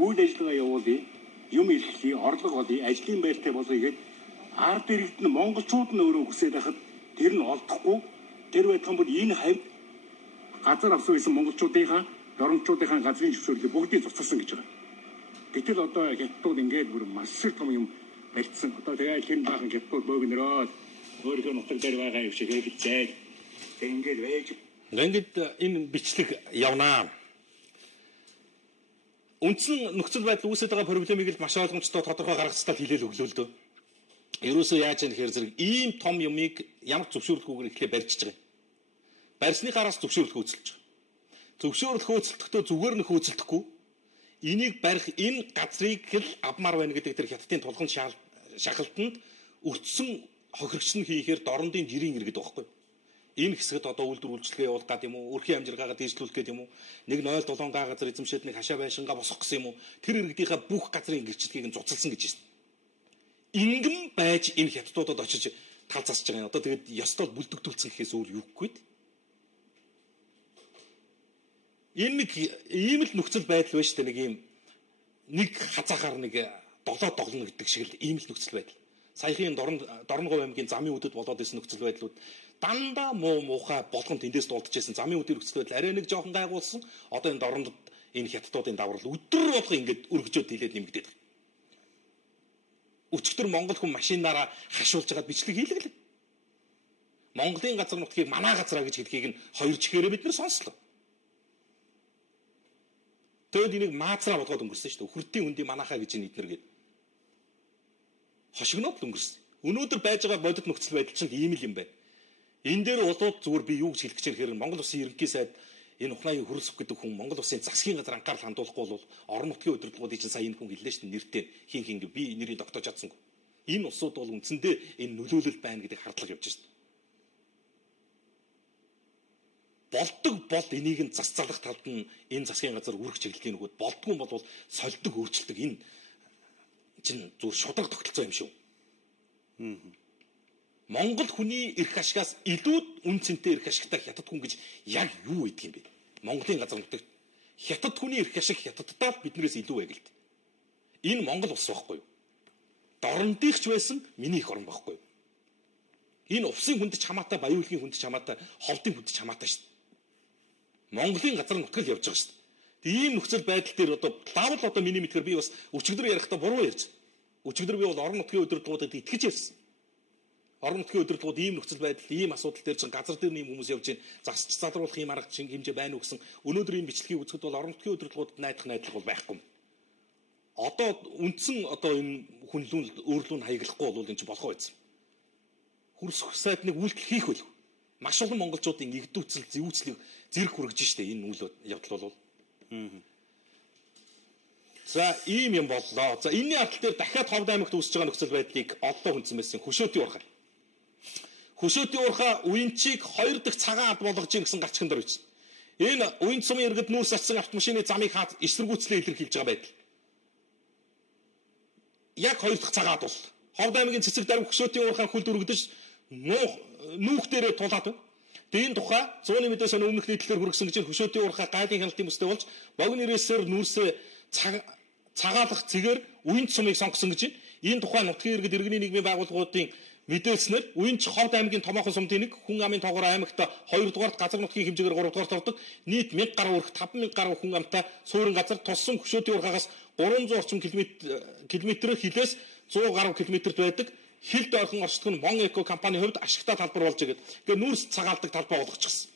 үйл ажиллагаа явуулъя, юм эрхлэе, орлого олъё, ажлын байртай болъё гэдэг ард иргэд нь монголчууд нь өөрөө хүсээд байхад тэр нь олдохгүй. Тэр байтхан бол энэ хавьд газар авсан байсан монголчуудынхаа Дорнодчуудынхаа газрын зөвшөөрлийг бүгдийг зуцалсан гэж байгаа. Гэтэл одоо хятадууд ингээд бүр маш том юм барьсан. Одоо тэгээд тэр баахан хятадууд бөөгнөрөө өөрийнхөө нутаг дээр байгаа юм шиг хэлцээ. Тэг ингээд байж. Ингээд энэ бичлэг явнаа. үндсэн нөхцөл байдал үүсэж байгаа проблемыг л маш ойлгомжтой тодорхой гаргах хэрэгтэй хэлэл өглөө л дөө. Ерөөсөө яаж яах гэхээр зэрэг ийм том юмыг ямар зөвшөөрлөхгүйгээр эхлээ барьчихж байгаа. Барьсны хараас зөвшөөрлөх үүсэлж байгаа. Зөвшөөрлөх үүсэлтэхдээ зүгээр нэг үүсэлтэхгүй. Энийг барих энэ газрыг л авмаар байна гэдэг тэр хятадын тулгын шахалтанд өртсөн хохирогч нь хийхээр дорндын жирийн иргэд байхгүй. Энэ хэсэгт одоо үйлдвэр үйлчлэгээ явуулах гэдэг юм уу, өрхийн амжиргаагаа дээшлүүлэх гэдэг юм уу, нэг 0.7 газар эзэмшээд нэг хашаа байшингаа босгох гэсэн юм уу, тэр иргэдийнхээ бүх газрын гэрчлэгийг нь зуцалсан гэж байна. Ингэм байж энэ хятадуудад очиж тал засаж байгаа юм. Одоо тэгээд ёстол бүлдэгдүүлсэн гэхээс өөр юу гэхгүй. Энэ нэг ийм л нөхцөл байдал байна шүү дээ. Нэг ийм нэг хазаахаар нэг долоо доглоно гэдэг шиг л ийм л нөхцөл байдал. Саяхан Дорногов аймгийн замын үдэд болоод ирсэн нөхцөл байдлууд дандаа муухай болгон тэндээс дуулдаж байсан замын үдийн нөхцөл байдал арай нэг жоохон гайгуулсан. Одоо энэ Дорнод энэ хятадуудын даврал өдөр болго ингээд өргөжөөд хилээд нэмэгдээд байна. Өчигдөр Монгол хүн машинаараа хашуулж байгаад бичлэг хийлгэлээ. Монголын газар нутгийг манай газраа гэж хэлхийг нь хоёр чихээрээ бид нэр сонслоо. Тэгэд энийг маацраа болгоод өнгөрсөн шүү дээ. Хүртийн хүндий манахаа гэж эднэр гээд. Хошигноод л өнгөрсөн. Өнөөдөр байж байгаа бодит нөхцөл байдал чинь ийм л юм байна. Энэ дээр улууд зүгээр би юу гэж хэлэх гэж хэрэг Монгол Улсын ерөнхий сайд энэ ухнаыг хөрөлсөх гэдэг хүн Монгол Улсын засгийн газар анхаарал хандуулахгүй бол орон нутгийн удирдлагуудыг чинь сая энэ хүн хэллээ шүү дээ. Нэртэй хин би нэрийг тогтоож чадсангүй. Энэ улсууд бол үндсэндээ энэ нөлөөлөл байна гэдэг хардлага явж байна. Болдог бол энийг нь зас залах талд нь энэ засгийн газар үрэх чиглэлийн нөгөөд болдгүй бол сольдог өөрчлөлтөг энэ чинь зүгээр шудраг тогтолцоо юм шүү. Монгол хүний эрх ашигаас илүү үн цэнтэй эрх ашигтай хятад хүн гэж яг юу гэдэг юм бэ? Монголын газар нутагт хятад хүний эрх ашиг хятадтай биднээс илүү байг л дээ. Энэ Монгол улс байхгүй юу? Дорндынхч байсан миний их орн байхгүй юу? Энэ увсын хүндэж хамаатай, баяуулгийн хүндэж хамаатай, ховдын хүндэж хамаатай шүү дээ. Монголын газар нутаг л явж байгаа шүү дээ. Ийм нөхцөл байдал дээр одоо лавл одоо миний мэдгээр би бас өчигдөр ярихдаа буруу ярьж. Өчигдөр би бол орон нутгийн удирдлагуудад итгэж ярьсан. Орон нутгийн удирдлагууд ийм нөхцөл байдал, ийм асуудал дээр чинь газар дээр нэм хүмүүс явж гин засч залруулах юм арга чинь хэмжээ байна уу гэсэн өнөөдөр энэ бичлэгийг үзэхэд бол орон нутгийн удирдлагуудад найдлага бол байхгүй. Одоо үндсэн одоо энэ хүнлүүн өөрлүүн хаяглахгүй бол энэ чинь болох байсан. Хөрсөх сайд нэг үйлдэл хийх байлгүй. Маш олон монголчуудын игдүүцэл зэвүүцлийг зэрэг хүргэж штэ энэ үйл явдал бол. За ийм юм боллоо. За энэний ард дээр дахиад Ховд аймагт үүсэж байгаа нөхцөл байдлыг олдоо хүндсэн байсан хөшөөтийн урхаа. Хөшөөтийн урхаа уянчийг 2 дахь цагаан ад болгож ийн гэсэн гарчхан дор үйсэн. Энэ уянт сумын иргэд нүүрс очсон автомашины замыг хаад эсэргүүцлээ илэрхийлж байгаа байдал. Яг 2 дахь цагаан ад бол. Ховд аймгийн цэцэг дарга хөшөөтийн урхаа хүлд өргөдөж нүүх дээрээ тулаад байна. Тэгээ энэ тухай 100-ны мэдээ сони өмнөх нийтлэлээр хүргэсэн гэж хөшөөтийн урхаа гайлын хяналтын бүстэй болж богино нэрээсээр нүүрсээ цагаалах цэгээр уянт сумыг сонгосон гэж байна. Энэ тухай нутгийн иргэд иргэний нийгмийн байгууллагуудын мэдээлснээр уянч Ховд аймгийн томоохон сумын нэг хүн амын тоогоор аймагт 2 дугаарт газар нутгийн хэмжээгээр 3 дугаарт ордог нийт 1000 гаруй өрх 5000 гаруй хүн амтай суурин газар туссан хөшөөтийн урхаагаас 300 орчим километр хилээс 100 гаруй километрт байдаг хилд ойрхон орчдог нь Мон Эко компанийн хувьд ашигтай талбар болж байгаа. Тэгээ нүүрс цагаалдаг талбай болгочихсон.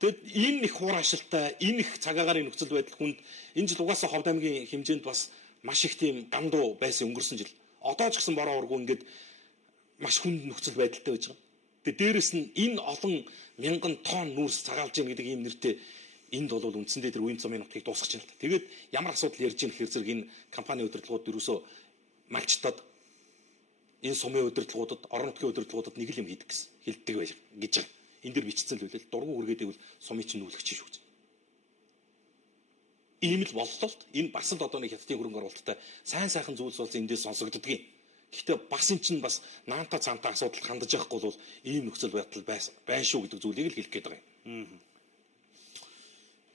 Тэгэд энэ их хуурашилтай, энэ их цагаагаар нөхцөл байдал хүнд энэ жил угаасаа Ховд аймгийн хэмжээнд бас маш их тийм гандуу байсан өнгөрсөн жил. Одоо ч гэсэн бороо ургуу ингээд маш хүнд нөхцөл байдалтай байж байгаа. Тэгээ дээрэс нь энэ олон мянган тонн нүүрс цагаалж ийн гэдэг ийм нэртэй энд бол үндсэндээ тэр уянт сумын нутгийг дуусгаж байна л та. Тэгээд ямар асуудал ярьж ийн гэхээр зэрэг энэ компани удирдлагууд ерөөсөө малчтад энэ сумын удирдлагуудад, орон нутгийн удирдлагуудад нэг л юм хийдэг гэсэн хэлдэг байж гэж байгаа. Энэ дэр бичсэн л үлээл дургу хүргээд ивэл сумын чинь нүүлгэж шүү гэж. Ийм л боллоо л энэ бас л одоо нэг хятадын хөрөнгө оруулалттай сайн сайхан зүйлс бол эндээс сонсогддгийг. Гэхдээ бас эн чинь бас наанта цаанта асуудалд хандаж явахгүй бол ийм нөхцөл байдал байна шүү гэдэг зүйлийг л хэлэх гээд байгаа юм.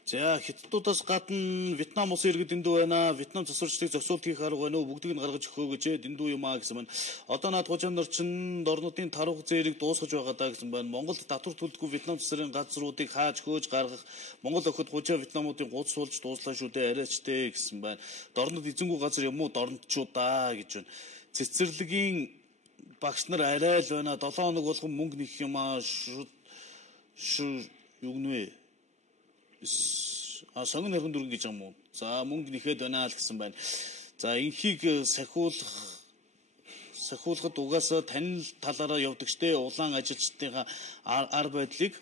За хятадуудаас гадна Вьетнам улсын иргэд дэндүү байна. Вьетнам засварчдыг зохицуулт хийх арга байна уу? Бүгдийг нь гаргаж өгөө гэж дэндүү юм аа гэсэн байна. Одоо наад хужаан нар чинь дорнодын таруух зээрийг дуусгаж байгаа даа гэсэн байна. Монголд татвар төлдөггүй Вьетнам засрын газруудыг хааж хөөж гаргах Монгол охид хужаа Вьетнамуудын гуц суулж дууслаа шүү дээ. Арайчтэй гэсэн байна. Дорнод эзэнгүй газар юм уу? Дорнодчуудаа гэж байна. Цэцэрлэгийн багш нар арай л байна. 7 хоног болгон мөнгө нэх юм аа. Юу гэнэ вэ? сонгон хорхон дөрөнгө гэж юм уу? За мөнгө нэхэд байна л гэсэн байна. За инхийг сахиулахад угаасаа танил талаараа явдаг штэ. Улаан ажилчдынхаа ар байдлыг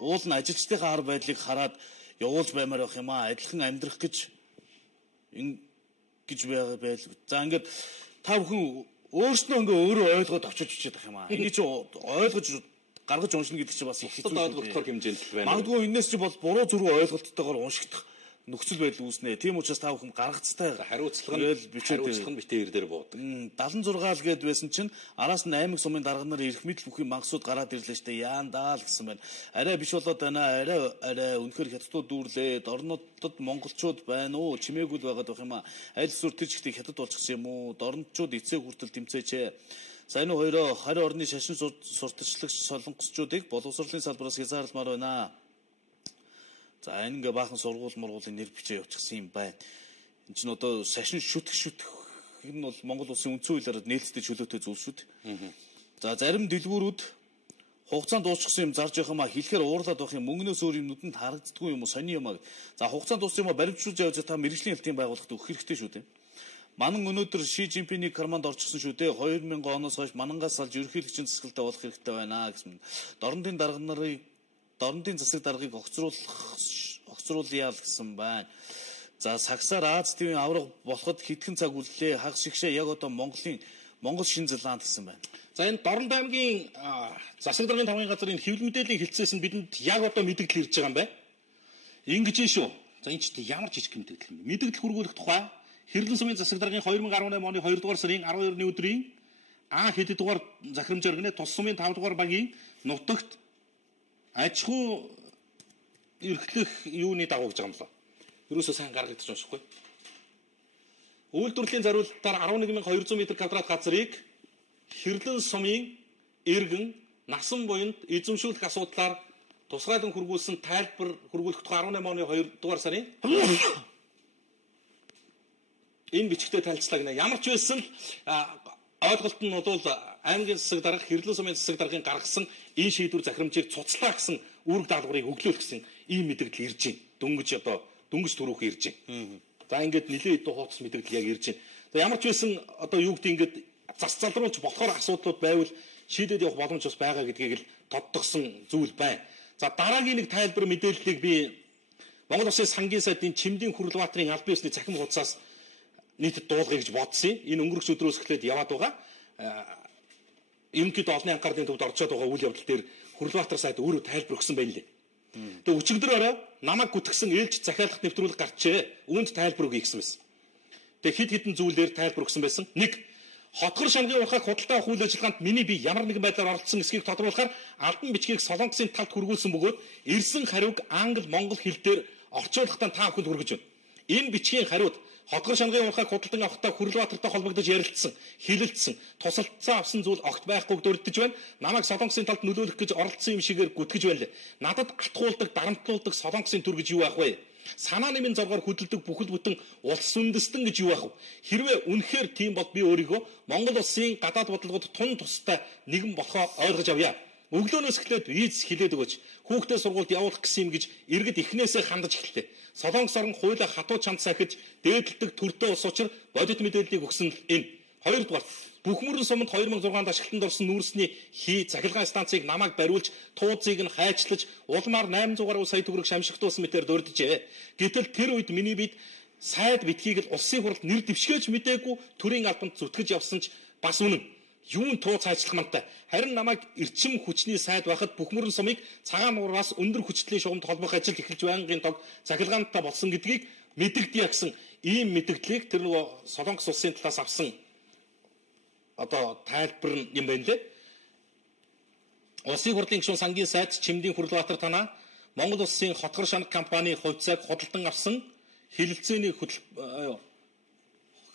уул нь ажилчдынхаа ар байдлыг хараад явуулж баймаар байх юм аа. Адилхан амьдрах гэж байл. За ингээд та бүхэн өөрснөө ингээ өөрөө ойлгоод очиж байгаа юм аа. Энийг чи ойлгож гаргаж уншина гэдэг чинь бас их хэцүү ойлгох хэмжээнд байна. Магадгүй энэс чи бол буруу зүрх ойлголттойгоор уншигдах нөхцөл байдал үүснэ. Тийм учраас та бүхэн гаргацтай хариуцлага нь битээр дээр буудаг. 76 л гээд байсан чинь араас нь 8 сумын дарга нар ирэх мэт бүхий мангасууд гараад ирлээ штэ. Яандаа л гэсэн байна. Арай биш болоод байна. Арай үнэхээр хятадууд дүүрлээ. Дорнодод монголчууд байна уу? Чимээгүй л байгаад байх юм аа. Аль сүр тэр жигтэй хятад болчихсон юм уу? Дорнодчууд эцэг хүртэл тэмцээч. За энэ хоёроо 20 орны шашин сурталчлагч солонгосчуудыг боловсролын салбараас хязгаарлалмаар байна. За энэ ингээ баахан сургууль нэр бичээ явуулчихсан юм байна. Энд чинь одоо шашин шүтэх энэ бол Монгол улсын үндсэн хуулиараа нээлттэй чөлөөтэй зүйл шүү дээ. За зарим дэлгүүрүүд хугацаанд дуусчихсан юм зарж явах юм а хэлэхээр уурлаад байх юм мөнгнөөс өөр юм нүдэнд харагддаггүй юм уу сони юм а. За хугацаанд дууссан юм а баримтжуулж явж та мэрэгжлийн хэлтийн байгууллагад өгөх хэрэгтэй шүү дээ. Манан өнөөдөр Ши Жинпиний карманд орчихсон шүү дээ. 2000 оноос хойш манангаас салж ерөнхийлөгчийн засаглалтаа болох хэрэгтэй байна гэсэн. Дорнодын засаг даргыг огцруулъя л гэсэн байна. За сагсаар Аз ТV-ийн авраг болоход хэдхэн цаг үллээ. Хагас шигшээ яг одоо Монгол шин зэланд гэсэн байна. За энэ Дорнод аймгийн засаг даргын тавгын газрын хэвлэл мэдээллийн хэлцээс нь бидэнд яг одоо мэдээлэл ирж байгаа юм байна. Ингэж шүү. За энэ ч ямар жижиг мэдээлэл юм. Мэдээлэл хүргүүлэх тухай Хэрлэн сумын засаг даргын 2018 оны 2 дугаар сарын 12-ны өдрийн хэд дугаар захирамж өргөнө тус сумын 5 дугаар багийн нутагт аж ахуй эрхлэх юуны дагуу гэж байгаа юм лээ. Ерөөсөө сайн гаргагдаж уншихгүй. Үйлдвэрлэлийн зориулалтаар 11200 м2 газрыг Хэрлэн сумын иргэн насан буянд эзэмшүүлэх асуудлаар тусгайлан хүргүүлсэн тайлбар хүргүүлэх тухай 18 оны 2 дугаар сарын энэ бичгтээ танилцлаа гэнэ. Ямар ч байсан ойлголт нь бол аймгийн засаг дарга Хэрлэн сумын засаг даргын гаргасан энэ шийдвэр захирамжийг цуцлаа гэсэн үүрэг даалгаврыг өглөөлөх гэсэн ийм мэдээлэл ирж байна. Дөнгөж түрүүх ирж байна. За ингээд нэлээд хэд хуудас мэдээлэл яг ирж байна. За ямар ч байсан одоо юу гэдэг ингээд зас залруулж болохоор асуудлууд байвал шийдээд явах боломж бас байгаа гэдгийг л тодтогсон зүйл байна. За дараагийн нэг тайлбар мэдээллийг би Монгол Улсын сангийн сайдын Чимдийн Хүрэл Баатрын албан ёсны цахим хуудасаас нийтэд дуулгая гэж бодсон. Энэ өнгөрөх өдрөөс эхлээд яваад байгаа. Ерөнхийдөө олонний анхаарлын төвд орчод байгаа үйл явдал дээр Хүрлбаатар сайд өөрөө тайлбар өгсөн байна лээ. Тэгээ өчигдрөөрөө намайг гүтгсэн ээлж захиалгах нэвтрүүлэг гарчээ. Үүнд тайлбар өгье гэсэн байсан. Тэгээ хэд хэдэн зүйлээр тайлбар өгсөн байсан. 1. Хотгор шангийн урхаг худалдаа авах үйл ажиллагаанд миний бие ямар нэгэн байдлаар оролцсон эсхийг тодруулахаар албан бичгийг Солонгосын талд хүргүүлсэн бөгөөд ирсэн хариуг англи монгол хэл дээр орчуулгахдаа та бүхэнд хүргэж байна. Энэ бичгийн хариуд Хотгор шангийн урхаг худалдан авахдаа Хүрлбаатартай холбогдож ярилцсан, хилэлцсэн, тусалцсан авсан зүйл огт байхгүй дурддаж байна. Намайг Солонгосын талд нөлөөлөх гэж оролцсон юм шигээр гүтгэж байна лээ. Надад атгуулдаг, дарамтлуулдаг Солонгосын төр гэж юу байх вэ? Санаа нэмийн зоргоор хөдөлдөг бүхэл бүтэн улс үндэстэн гэж юу байх вэ? Хэрвээ үнэхээр тийм бол би өөрийгөө Монгол улсын гадаад бодлогод тун тустай нэгэн болохоо ойлгож авъя. Өглөөнөөс эхлээд виз хилээд өгөөч. Хүүхдээ сургуульд явуулах гэсэн юм гэж иргэд эхнээсээ хандаж эхэллээ. Солонгос орн хуулиа хатуу чанд сахиж дээдлдэг төртөө ус учир бодит мэдээллийг өгсөн энэ. Хоёрдугаар Бүхмөрөн суманд 2006 онд ашиглалтанд орсон нүүрсний цахилгаан станцыг намайг бариулж туудзыг нь хайчлаж улмаар 800 сая төгрөг шамшигтуулсан мэтээр дурджээ. Гэтэл тэр үед миний бид сайд битгийг л улсын хурлд нэр дэвшгээж мдээгүй төрийн албанд зүтгэж явсан ч бас үнэн. Юун туу цаачлах мантай. Харин намайг эрчим хүчний сайд байхад Бүхмөрөн сумыг цагаан нураас өндөр хүчтэй шугамд холбох ажил эхэлж байнгын тог цахилгаантай болсон гэдгийг мэдэгдээ гэсэн ийм мэдэгдлийг тэр нөгөө Солонгос улсын талаас авсан одоо тайлбар юм байна лээ. Улсын хурлын гишүүн сангийн сайд Чимдийн Хүрлбаатар танаа Монгол улсын хотгор шанаг компани хувьцааг худалдан авсан хилцээний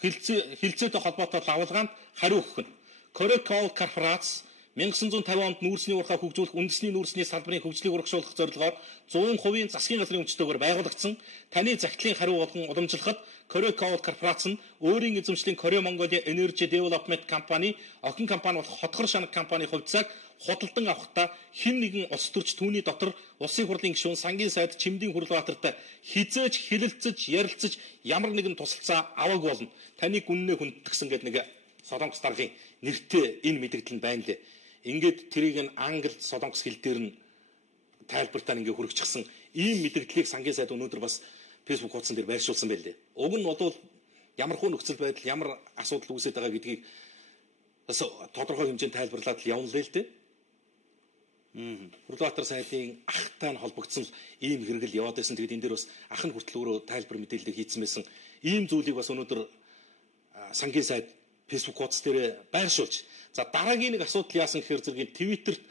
хилцээтэй холбоотой агуулгаанд хариу өгөх нь Корекол корпорац 1950 онд нүүрсний урхаа хөгжүүлэх үндэсний нүүрсний салбарын хөгжлийг урагшуулах зорилгоор 100% засгийн газрын өмчтөөр байгуулагдсан таны захидлын хариу болгон уламжлахад Korea Coal корпорац нь өөрийн эзэмшлийн Korea Mongolia Energy Development компани охин компани болох Хотгор шанаг компани хувьцааг худалдан авахдаа хэн нэгэн улс төрч түүний дотор улсын хурлын гишүүн сангийн сайд Чимдийн Хурлбаатартай хизээж хилэлцэж ярилцаж ямар нэгэн тусалцаа аваагүй болно. Таныг үннээ хүндэтгсэн гэдэг нэг Солонгос даргын нэртэй энэ мэдээлэл нь байна лээ. Ингээд тэрийг нь англи солонгос хэл дээр нь тайлбартаа ингээ хүргэчихсэн ийм мэдээллийг сангийн сайд өнөөдөр бас Facebook хуудсан дээр байршуулсан байлээ. Уг нь бол ямар хуу нөхцөл байдал, ямар асуудал үүсэж байгаа гэдгийг бас тодорхой хэмжээнд тайлбарлаад явна л дээ. Хурлбаатар сайдын ахтай нь холбогдсон ийм хэрэгэл яваад байсан. Тэгэд энэ дээр бас ах нь хүртэл өөрөө тайлбар мэдээлэл хийсэн байсан. Ийм зүйлийг бас өнөөдөр сангийн сайд Facebook хуудас дээр байршуулж. За дараагийн нэг асуудал яасан гэхээр зэргийн Твиттерт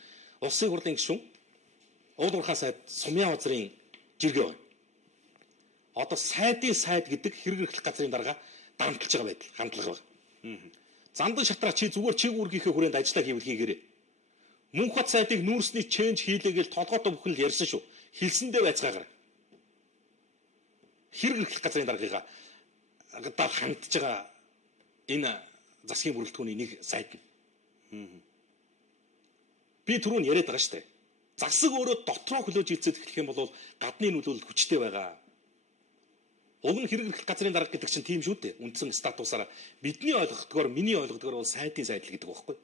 улсын хурлын гишүүн уулуурхаа сайд Сумьяа базрын жиргээ байна. Одоо сайдын сайд гэдэг хэрэг эрхлэх газрын дарга дамталж байгаа байдал хандлага байна. Зандан шатраа чи зүгээр чигүүргийнхээ хүрээнд ажиллаа хийвэл хийгээрэй. Мөнх бат сайдыг нүүрсний ченж хийлээгээл толгойтой бүхэн л ярьсан шүү. Хилсэндээ байцгаагаар. Хэрэг эрхлэх газрын даргыг гадаа хандж байгаа энэ засгийн бүрэлдэхүүний нэг сайд нь. Би түрүүн яриад байгаа шүү дээ. Засаг өөрөө дотроо хөлөөж ийцээд эхлэх юм бол гадны нөлөөлөл хүчтэй байгаа. Уг нь хэрэг эрхлэх газрын дарга гэдэг чинь тийм шүү дээ. Үндсэн статусаараа бидний ойлгохдгоор, миний ойлгохдгоор бол сайдын сайдл гэдэг байхгүй.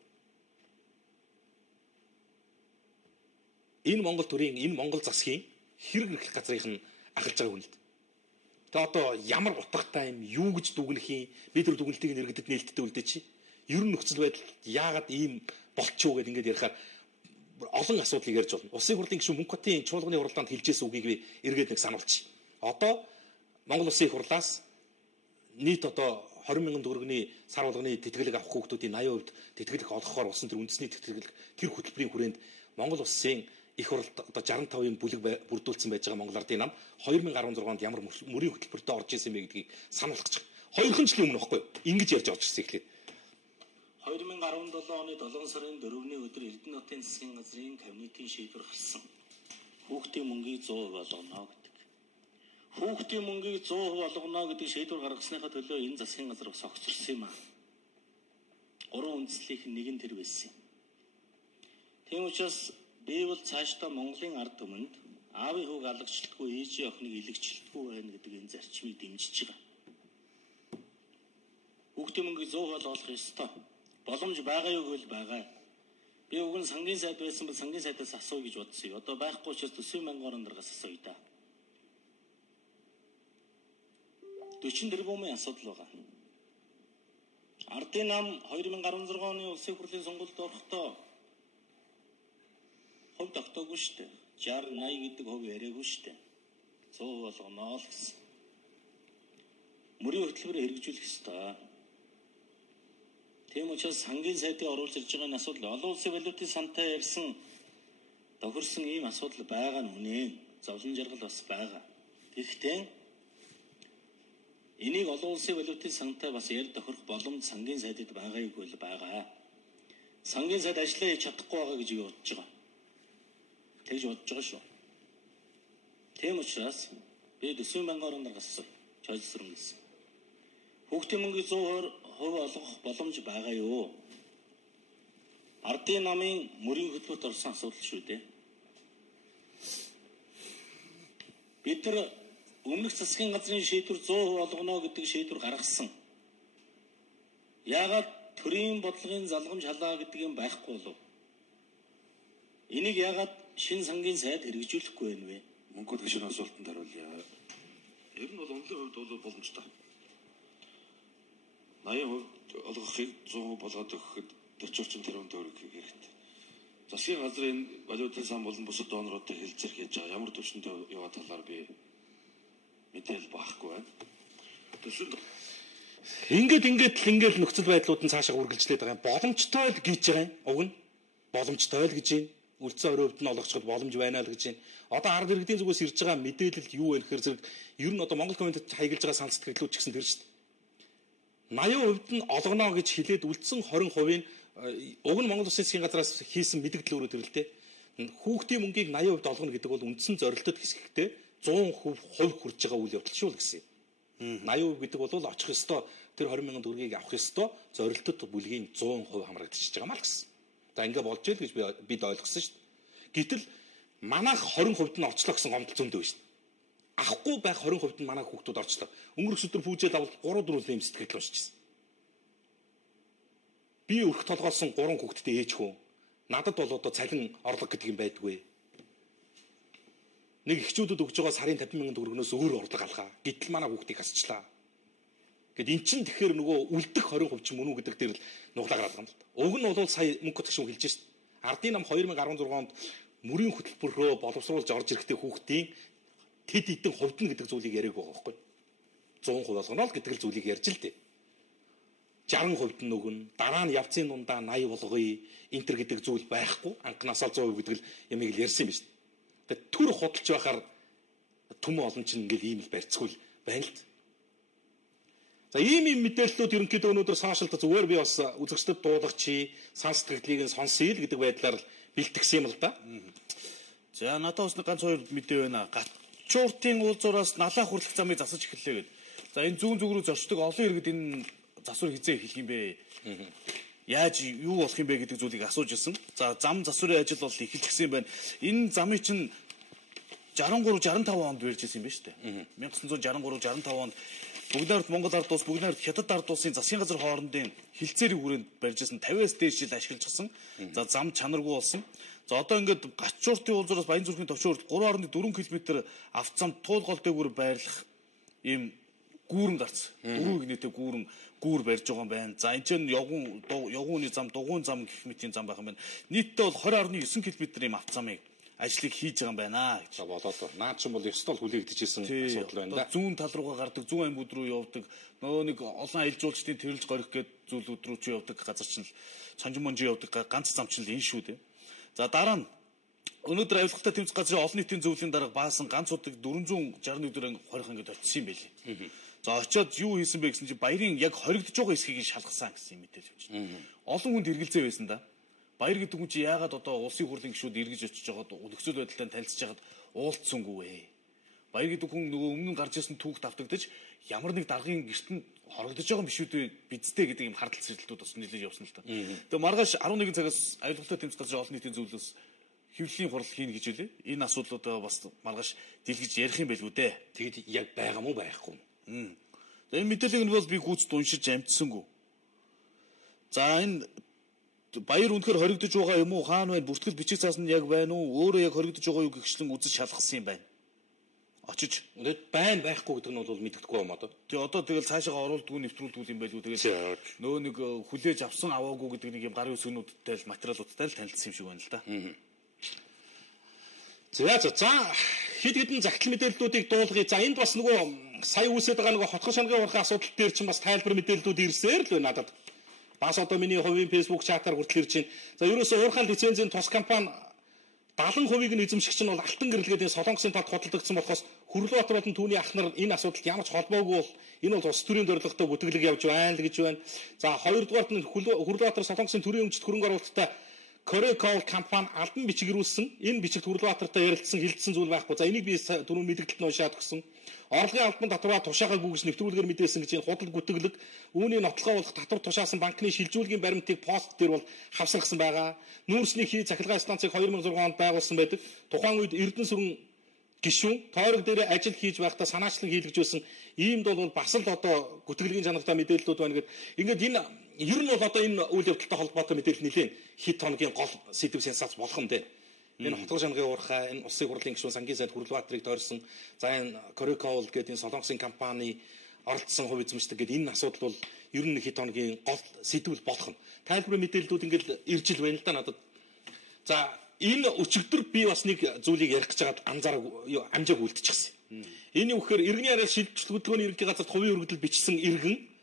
Энэ Монгол төрийн, энэ Монгол засгийн хэрэг эрхлэх газрынх нь ахалж байгаа хүн л дээ. Тэгээ одоо ямар утгатай юм, юу гэж дүгнэх юм, би тэр дүгнэлтийг нэргэдэд нээлттэй үлдээ чи. Ер нь нөхцөл байдал яагаад ийм болчихоо гэдээ ингээд ярихаар олон асуудлыг ярьж болно. Улсын хурлын гишүүн Мөнхбатын чуулганы хуралдаанд хэлжсэн үгийг би эргээд нэг сануулчих. Одоо Монгол Улсын хурлаас нийт одоо 20,000 төгрөгийн сар болгоны тэтгэлэг авах хүүхдүүдийн 80% тэтгэлэг олгохоор болсон тэр үндэсний тэтгэлэг тэр хөтөлбөрийн хүрээнд Монгол Улсын их хурлд одоо 65-ын бүлэг бүрдүүлсэн байж байгаа Монгол Ардын нам 2016 онд ямар мөрийн хөтөлбөртөд орж ирсэн бэ гэдгийг сануулгачих. 2 жилийн өмнө баггүй. Ингэж ярьж орж ирсэн эхлээд. 2017 оны 7 сарын 4-ний өдөр Эрдэнэтийн засгийн газрын кабинетийн шийдвэр гарсан. Хүүхдийн мөнгийг 100% олгоно гэдэг. Хүүхдийн мөнгийг 100% олгоно гэдэг шийдвэр гаргасныхаа төлөө энэ засгийн газар бас огцорсон юм аа. 3 үндслийнх нь нэг нь тэр байсан. Тийм учраас би бол цаашдаа Монголын ард түмэнд аавын хүүг алгачилтгүй, ээжийн охиныг илэгчилтгүй байна гэдэг энэ зарчмыг дэмжиж байгаа. Хүүхдийн мөнгийг 100% олгох ёстой. Боломж байгаа юу гэвэл байгаа. Би уг нь сангийн сайд байсан бол сангийн сайдаас асуу гэж бодсон юм. Одоо байхгүй учраас төсвийн банк орон дараагаас асууя да. 40 тэрбумын асуудал байгаа. Ардын нам 2016 оны улсын хурлын сонгуульд орохдоо хувь тогтоогүй шүү дээ. 60-80 гэдэг хувь яриаггүй шүү дээ. 100% болгоно л гэсэн. Мөрийн хөтөлбөрөөр хэрэгжүүлэх ёстой. Тийм учраас сангийн сайдын оруулж ирж байгаа энэ асуудал олон улсын валютын сантай ярьсан тохирсон ийм асуудал байгаа нь үнэ. Зовлон жаргал бас байгаа. Гэхдээ энийг олон улсын валютын сантай бас ярь тохирох боломж сангийн сайдад байгаа юу гэвэл байгаа. Сангийн сайд ажиллаа хийж чадахгүй байгаа гэж бодож байгаа. Тэгж бодож байгаа шүү. Тийм учраас би төсвийн банк орон дараагаас асууя. Чойсрон гэсэн. Хүүхдийн мөнгийг 100% олгох боломж байгаа юу? Ардын намын мөрийн хөтөлбөрт орсон асуудал шүү дээ. Бид нар өмнөх засгийн газрын шийдвэр 100% олгоно гэдэг шийдвэр гаргасан. Яагаад төрийн бодлогын залгамж халаа гэдэг юм байхгүй болов? Энийг яагаад шинэ сангийн сайд хэрэгжүүлэхгүй байна вэ? Мөнгөд гишүүн асуултанд хариулъя. Ер нь бол онлын хувьд бол боломжтой. 80% олгохыг 100% болгоод өгөхөд 40-40 тэрбум төгрөг хэрэгтэй. Засгийн газрын валютын сан болон бусад доноруудтай хэлцэх хийж байгаа ямар төвшөнд яваа талаар би мэдээлэл багхгүй байна. Ингээд нөхцөл байдлууд нь цаашаа үргэлжлээд байгаа юм. Боломжтой л гэж байгаа юм. Уг нь боломжтой л гэж байна. Үлцэн өрөвд нь олгочиход боломж байна л гэж байна. Одоо ард иргэдийн зүгээс ирж байгаа мэдээлэл юу вэ гэхээр зэрэг ер нь одоо Монгол коммунитид хаягдж байгаа санал сэтгэлүүд ч гэсэн тэр шүү дээ. 80% нь олгоно гэж хэлээд үлдсэн 20% нь уг нь Монгол Улсын засгийн газраас хийсэн мэдээлэл өөрөө тэрэлтэй. Хүүхдийн мөнгийг 80% олгоно гэдэг бол үндсэн зорилтод хэсэгтээ 100% хүрж байгаа үйл явдал шүү л гэсэн юм. 80% гэдэг бол очих ёстой тэр 20 мянган төгрөгийг авах ёстой зорилтод бүлгийн 100% хамрагдчихж байгаа маа л гэсэн. За ингээ болж ийл гэж бид ойлгосон шүү дээ. Гэтэл манайх 20% нь орчлоо гэсэн гомдол зөндөө шүү дээ. Авахгүй байх 20% нь манай хүүхдүүд орчлоо. Өнгөрөх өдөр пүүжэл авал 3-4 нэм сэтгэл уншижсэн. Би өрх толгоолсон 3 хүүхэдтэй ээж хүн. Надад бол одоо цалин орлого гэдэг юм байдгүй. Нэг эхчүүдэд өгж байгаа сарын 50 мянган төгрөгнөөс өөр орлого алгаа. Гэтэл манай хүүхдийг хасчлаа. Гэт эн чинь тэгэхээр нөгөө үлдэх 20% ч мөн үү гэдэг дээр л нуглаа гараад байгаа юм л да. Уг нь бол сая мөнгө гүтгшин хэлж шít. Ардын нам 2016 онд мөрийн хөтөлбөрөөр боловсруулж орж ирэхдээ хүүхдийн тэд идэн хувьдна гэдэг зүйлийг яриаг байгаа байхгүй. 100% болгоно л гэдэг л зүйлийг ярьж л дээ. 60% нь өгнө. Дараа нь явцын дундаа 80 болгоё. Интер гэдэг зүйл байхгүй. Анхнаасаа 100% гэдэг л ямиг л ярьсан юм биш. Тэгээд түр худалж байхаар түмэн олон чинь ингээл ийм л барьцгүй байна л. За ийм мэдээллүүд ерөнхийдөө өнөөдөр сошиалд зүгээр би бас үзэгчдэд дуулах чи сонсдогдлыг нь сонсъё л гэдэг байдлаар л бэлтгэсэн юм л да. За надад бас ганц хоёр мэдээ байна. Гачууртын уулзуураас налаа хурлах замыг засаж эхэллээ гэд. За энэ зүүн зүг рүү зорчдог олон иргэд энэ засвар хизээ эхлэх юм бэ? Яаж юу болох юм бэ гэдэг зүйлийг асууж ирсэн. За зам засварын ажил бол эхэлчихсэн юм байна. Энэ замыг чинь 63 65 онд барьж ирсэн юм байна шүү дээ. 1963 65 онд бүгд найрамд Монгол ард улс, бүгд найрамд Хятад ард улсын засгийн газар хоорондын хилцээрийн хүрээнд барьж ирсэн 50-аас дээш жил ашиглажсэн. За зам чанаргүй болсон. За одоо ингээд Гачууртын уулзуураас Баянзүрхийн төвшөөрт 3.4 км автозам туулгол дээгүүр байрлах ийм гүүрэн гарц. Дөрвөн игнэтэй гүүр барьж байгаа юм байна. За энэ чинь явгууны зам, дугуйн зам гэх мэтийн зам байх юм байна. Нийтдээ бол 20.9 км ийм автозамыг ажлыг хийж байгаа юм байна гэж. За болоод наад чинь бол ёстой л хүлээгдэжсэн асуудал байна да. Зүүн тал руугаа гардаг, зүүн аймагуд руу явдаг. Нөгөө нэг олон аялал жуулчдын тэрэлж горих гээд зүйлүүд рүү ч явдаг газар чинь Санжимонжи явдаг ганц зам чинь л энэ шүү дээ. За дараа нь өнөөдөр авилгалтай тэмцэх газрын олон нийтийн зөвлөлийн дарга баасан ганц удаг 461 дөрөнгө 20 ингээд очсон юм байлээ. За очиод юу хийсэн бэ гэсэн чинь баярын яг хоригдож байгаа хэсгийг шалгасан гэсэн мэдээлэл өгч байна. Олон хүнд эргэлзээ байсан да. Баяр гэдэг хүн чи яагаад одоо улсын хурлын гишүүд эргэж очиж байгаад нөхцөл байдалтай танилцж байгаад уулзсангүй вэ? Баяр гэдэг хүн нөгөө өмнө нь гарч ирсэн түүхт автагдаж ямар нэг даргын гэрт нь хорогдож байгаа юм биш үү бидтэй гэдэг юм хардл сэрэлтүүд бас нэлээд явсан л та. Тэгээ маргааш 11 цагаас авилгалтай тэмцэх газрын олон нийтийн зөвлөлөөс хэвлэлийн хурал хийнэ гэж үлээ. Энэ асуудлуудаа бас маргааш дэлгэж ярих юм байлгүй дээ. Тэгэд яг байгаа мó байхгүй юм. За энэ мэдээллийг нь бол би гүйцэд уншиж амжсангүй. За энэ баяр үнэхээр хоригдож байгаа юм уу? Хаана байна? Бүртгэл бичиг цаас нь яг байна уу? Өөрөө яг хоригдож байгаа юу гэгчлэн үзэж шалгасан юм байна. Очиж тэгээд байна байхгүй гэдэг нь бол мэддэхгүй юм одоо. Тэгээ одоо тэгэл цаашаа оруулдгүй нэвтрүүлдгүй юм байлгүй. Тэгээд нөө нэг хүлээж авсан аваагүй гэдэг нэг юм гарын үсгнүүдтэй л материалуудтай л танилцсан юм шиг байна л да. За хэд хэдэн захидал мэдээллүүдийг дуулгая. За энд бас нөгөө сая үүсээд байгаа нөгөө хотгон шангийн урахын асуудал дээр чинь бас тайлбар мэдээллүүд ирсээр л байна надад. Бас одоо миний хувийн Facebook чатаар хүртэл ирж байна. За ерөөсөө уурхайн лицензийн тус компани 70% нь эзэмшигч нь бол Алтан гэрэлгээдийн Солонгосын талд хөдөлгдсөн болохоос Хүрлбаатар болон түүний ах нар энэ асуудалд ямар ч холбоогүй бол энэ бол улс төрийн зорилготой бүтэглэг явж байна л гэж байна. За хоёрдугаарт нь Хүрлбаатар Солонгосын төрийн өмчт хөрөнгө оруулалттай Корекол компани албан бичиг ирүүлсэн. Энэ бичигт Хүрлбаатартай ярилцсан хилцсэн зүйл байхгүй. За энийг би түрүүн мэдээлэлд нь уншаад өгсөн. Орлогын албан татвараа тушаагаа гүгж нэвтрүүлгээр мэдээсэн гэж энэ худал гүтгэлэг үүний нотлохоо болох татвар тушаасан банкны шилжүүлгийн баримтыг пост дээр бол хавсаргасан байгаа. Нүүрсний хий захиргааны станцыг 2006 онд байгуулсан байдаг. Тухайн үед Эрдэнэ сүрэн гишүүн тойрог дээр ажил хийж байхдаа санаачлан хийлгэж байсан. Иймд бол бас л одоо гүтгэлгийн чанартай мэдээллүүд байна гэдэг. Ингээд энэ ер нь бол одоо энэ үйл явдалтай холбоотой мэдээлэл нэлээд хэд хоногийн гол сэдв сенсац болох юм дээ. Энэ хотгон шангийн уурхай, энэ улсын хурлын гишүүн сангийн сайд Хүрлбаатарыг тойрсон, за энэ Корекол гэдэг энэ Солонгосын компани оролцсон хувь эзэмшдэг гэдэг энэ асуудал бол ер нь хэд хоногийн гол сэдв болох нь. Тайлбар мэдээллүүд ингээд ирж ил байна л да надад. За энэ өчигдөр би бас нэг зүйлийг ярих гэж байгаад амжааг үлдчихсэн. Энэ юу гэхээр иргэний арай шилжилт хөдөлгөөний ерөнхий газарт хувийн өргөдөл бичсэн иргэн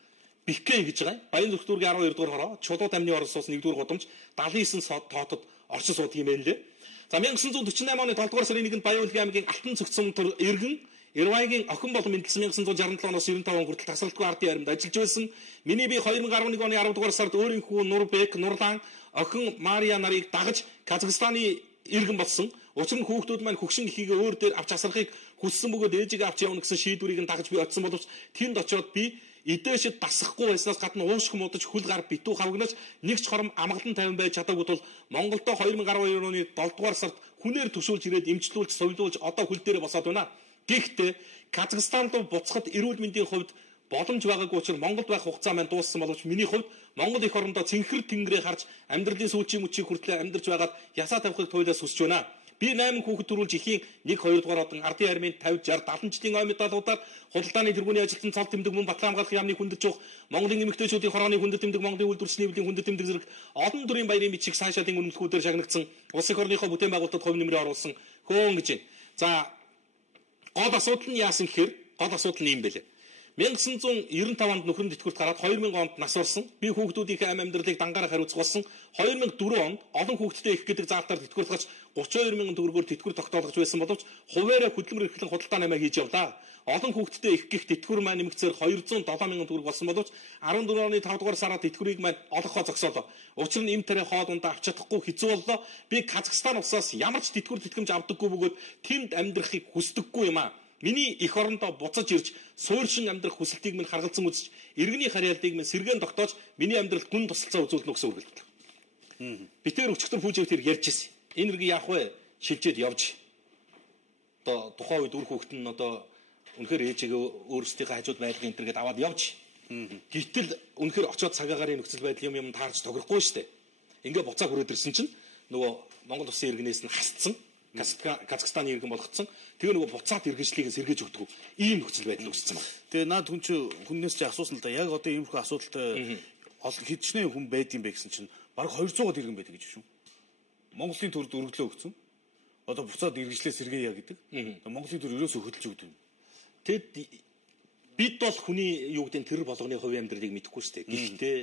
Биккэ гэж байгаа. Баян зүрх дүүргийн 12 дугаар хороо, Чулуу тамны орон сууц 1 дугаар гудамж 79 тоотод орчин суудаг юм байна лээ. За 1948 оны 7 дугаар сарын 1-нд Баян-Улгийн аймгийн Алтан цогцсон иргэн Ирвайгийн охин болон мэндэлсэн 1967 оноос 95 он хүртэл тасралтгүй ардын яримд ажиллаж байсан. Миний би 2011 оны 10 дугаар сард өөрийн хүү Нурбек, Нурлан охин Мария нарыг дагаж Казахстаны иргэн болсон. Учир нь хүүхдүүд маань хөгшин ихийгээ өөр дээр авч асрахыг хүссэн бөгөөд ээжигээ авч явна гэсэн шийдвэрийг нь дагаж би очсон боловч тэнд очиод би эдээшэд дасахгүй байснаас гадна уушх муудаж хөл гар битүү хавгнаж нэг ч хором амгалан тавин байж чадаагүй тул Монголдо 2012 оны 7 дугаар сард хүнээр төшөөлж ирээд эмчлүүлж совилуулж одоо хөл дээрээ босоод байна. Гэхдээ Казахстанд буцахад эрүүл мэндийн хувьд боломж байгаагүй учраас Монголд байх хугацаа маань дууссан боловч миний хувьд Монгол их орондоо цэнхэр тэнгэрээ харж амьдралын сүүлчийн мөчийг хүртлээр амьдарч байгаад ясаа тавихыг туйлаас хүсэж байна. Би 8 хүүхэд төрүүлж ихийн 1 2 дугаар одон ардын армийн 50 60 70 жилийн ой медалуудаар худалдааны тэргүүний ажилтан цал тэмдэг мөн Батлан хамгаалах яамны хүндэт жуух Монголын эмэгтэйчүүдийн хорооны хүндэт тэмдэг Монголын үйлдвэрчлийн нэвлийн хүндэт тэмдэг зэрэг олон төрлийн баярын бичиг сайшаадын үнэмлэхүүдээр шагнагдсан улс их орныхоо бүтээн байгуулалтад хувь нэмрээ оруулсан хөөн гэж байна. За гол асуудал нь яасан гэхээр гол асуудал нь юм байлээ. 1995 онд нөхрөн тэтгэврт гараад 2000 онд нас орсон. Би хүүхдүүдийнхээ амьдралыг дангаараа хариуцах болсон. 2004 онд олон хүүхэдтэй их гэдэг заалтаар тэтгэврт гарч 32,000 төгрөгөөр тэтгэвэр тогтоолгож байсан боловч хуваараа хөдөлмөр эрхлэн худалдаа намаа хийж явлаа. Олон хүүхэдтэй их гих тэтгэвэр маань нэмэгцээр 207,000 төгрөг болсон боловч 14 оны 5 дугаар сард тэтгэврийг маань олгохоо зогсоолоо. Учир нь эм тариа хоол ундаа авч чадахгүй хэцүү боллоо. Би Казахстан улсаас ямар ч тэтгэвэр тэтгэмж авдаггүй бөгөөд тэнд амьдрахыг хүсдэггүй юм аа. Миний эх орондоо буцаж ирж суурьшин амьдрах хүсэлтийг минь харгалзан үзэж иргэний харьяаллыг минь сэргээн тогтоож миний амьдралд гүн тусалцаа үзүүлнэ гэсэн үг л дээ. Битээр өчтөр пүүжэв тэр ярьж ирсэн. Энэ иргэн яах вэ? Шилжээд явж. Одоо тухайн үед үр хүүхэд нь одоо үнэхээр ээжигээ өөрсдийнхээ хажууд байлгын энэ төргээд аваад явж. Гэтэл үнэхээр очиод цагаагаарын нөхцөл байдал юм таарч тогрохгүй шүү дээ. Ингээ буцаа хүрээд ирсэн чинь нөгөө Монгол улсын иргэнээс нь хасцсан. Казахстаны иргэн болгоцсон. Тэгээ нөгөө буцаад иргэншлийг сэргээж өгдөг. Ийм нөхцөл байдал үүссэн байна. Тэгээ наад хүн чи хүннээс чи асуусан л да. Яг одоо иймэрхүү асуудалтай хидчнээ хүн байд юм бэ гэсэн чинь баг 200-аад иргэн байдаг гэж шүү. Монголын төрд өргөлөө өгсөн. Одоо буцаад иргэншлээ сэргээе гэдэг. Монголын төр ерөөсөө хөдөлж өгдөг юм. Тэгэд бид бол хүний юу гэдэг тэр болгоны хувийн амьдралыг мэдэхгүй шүү дээ. Гэхдээ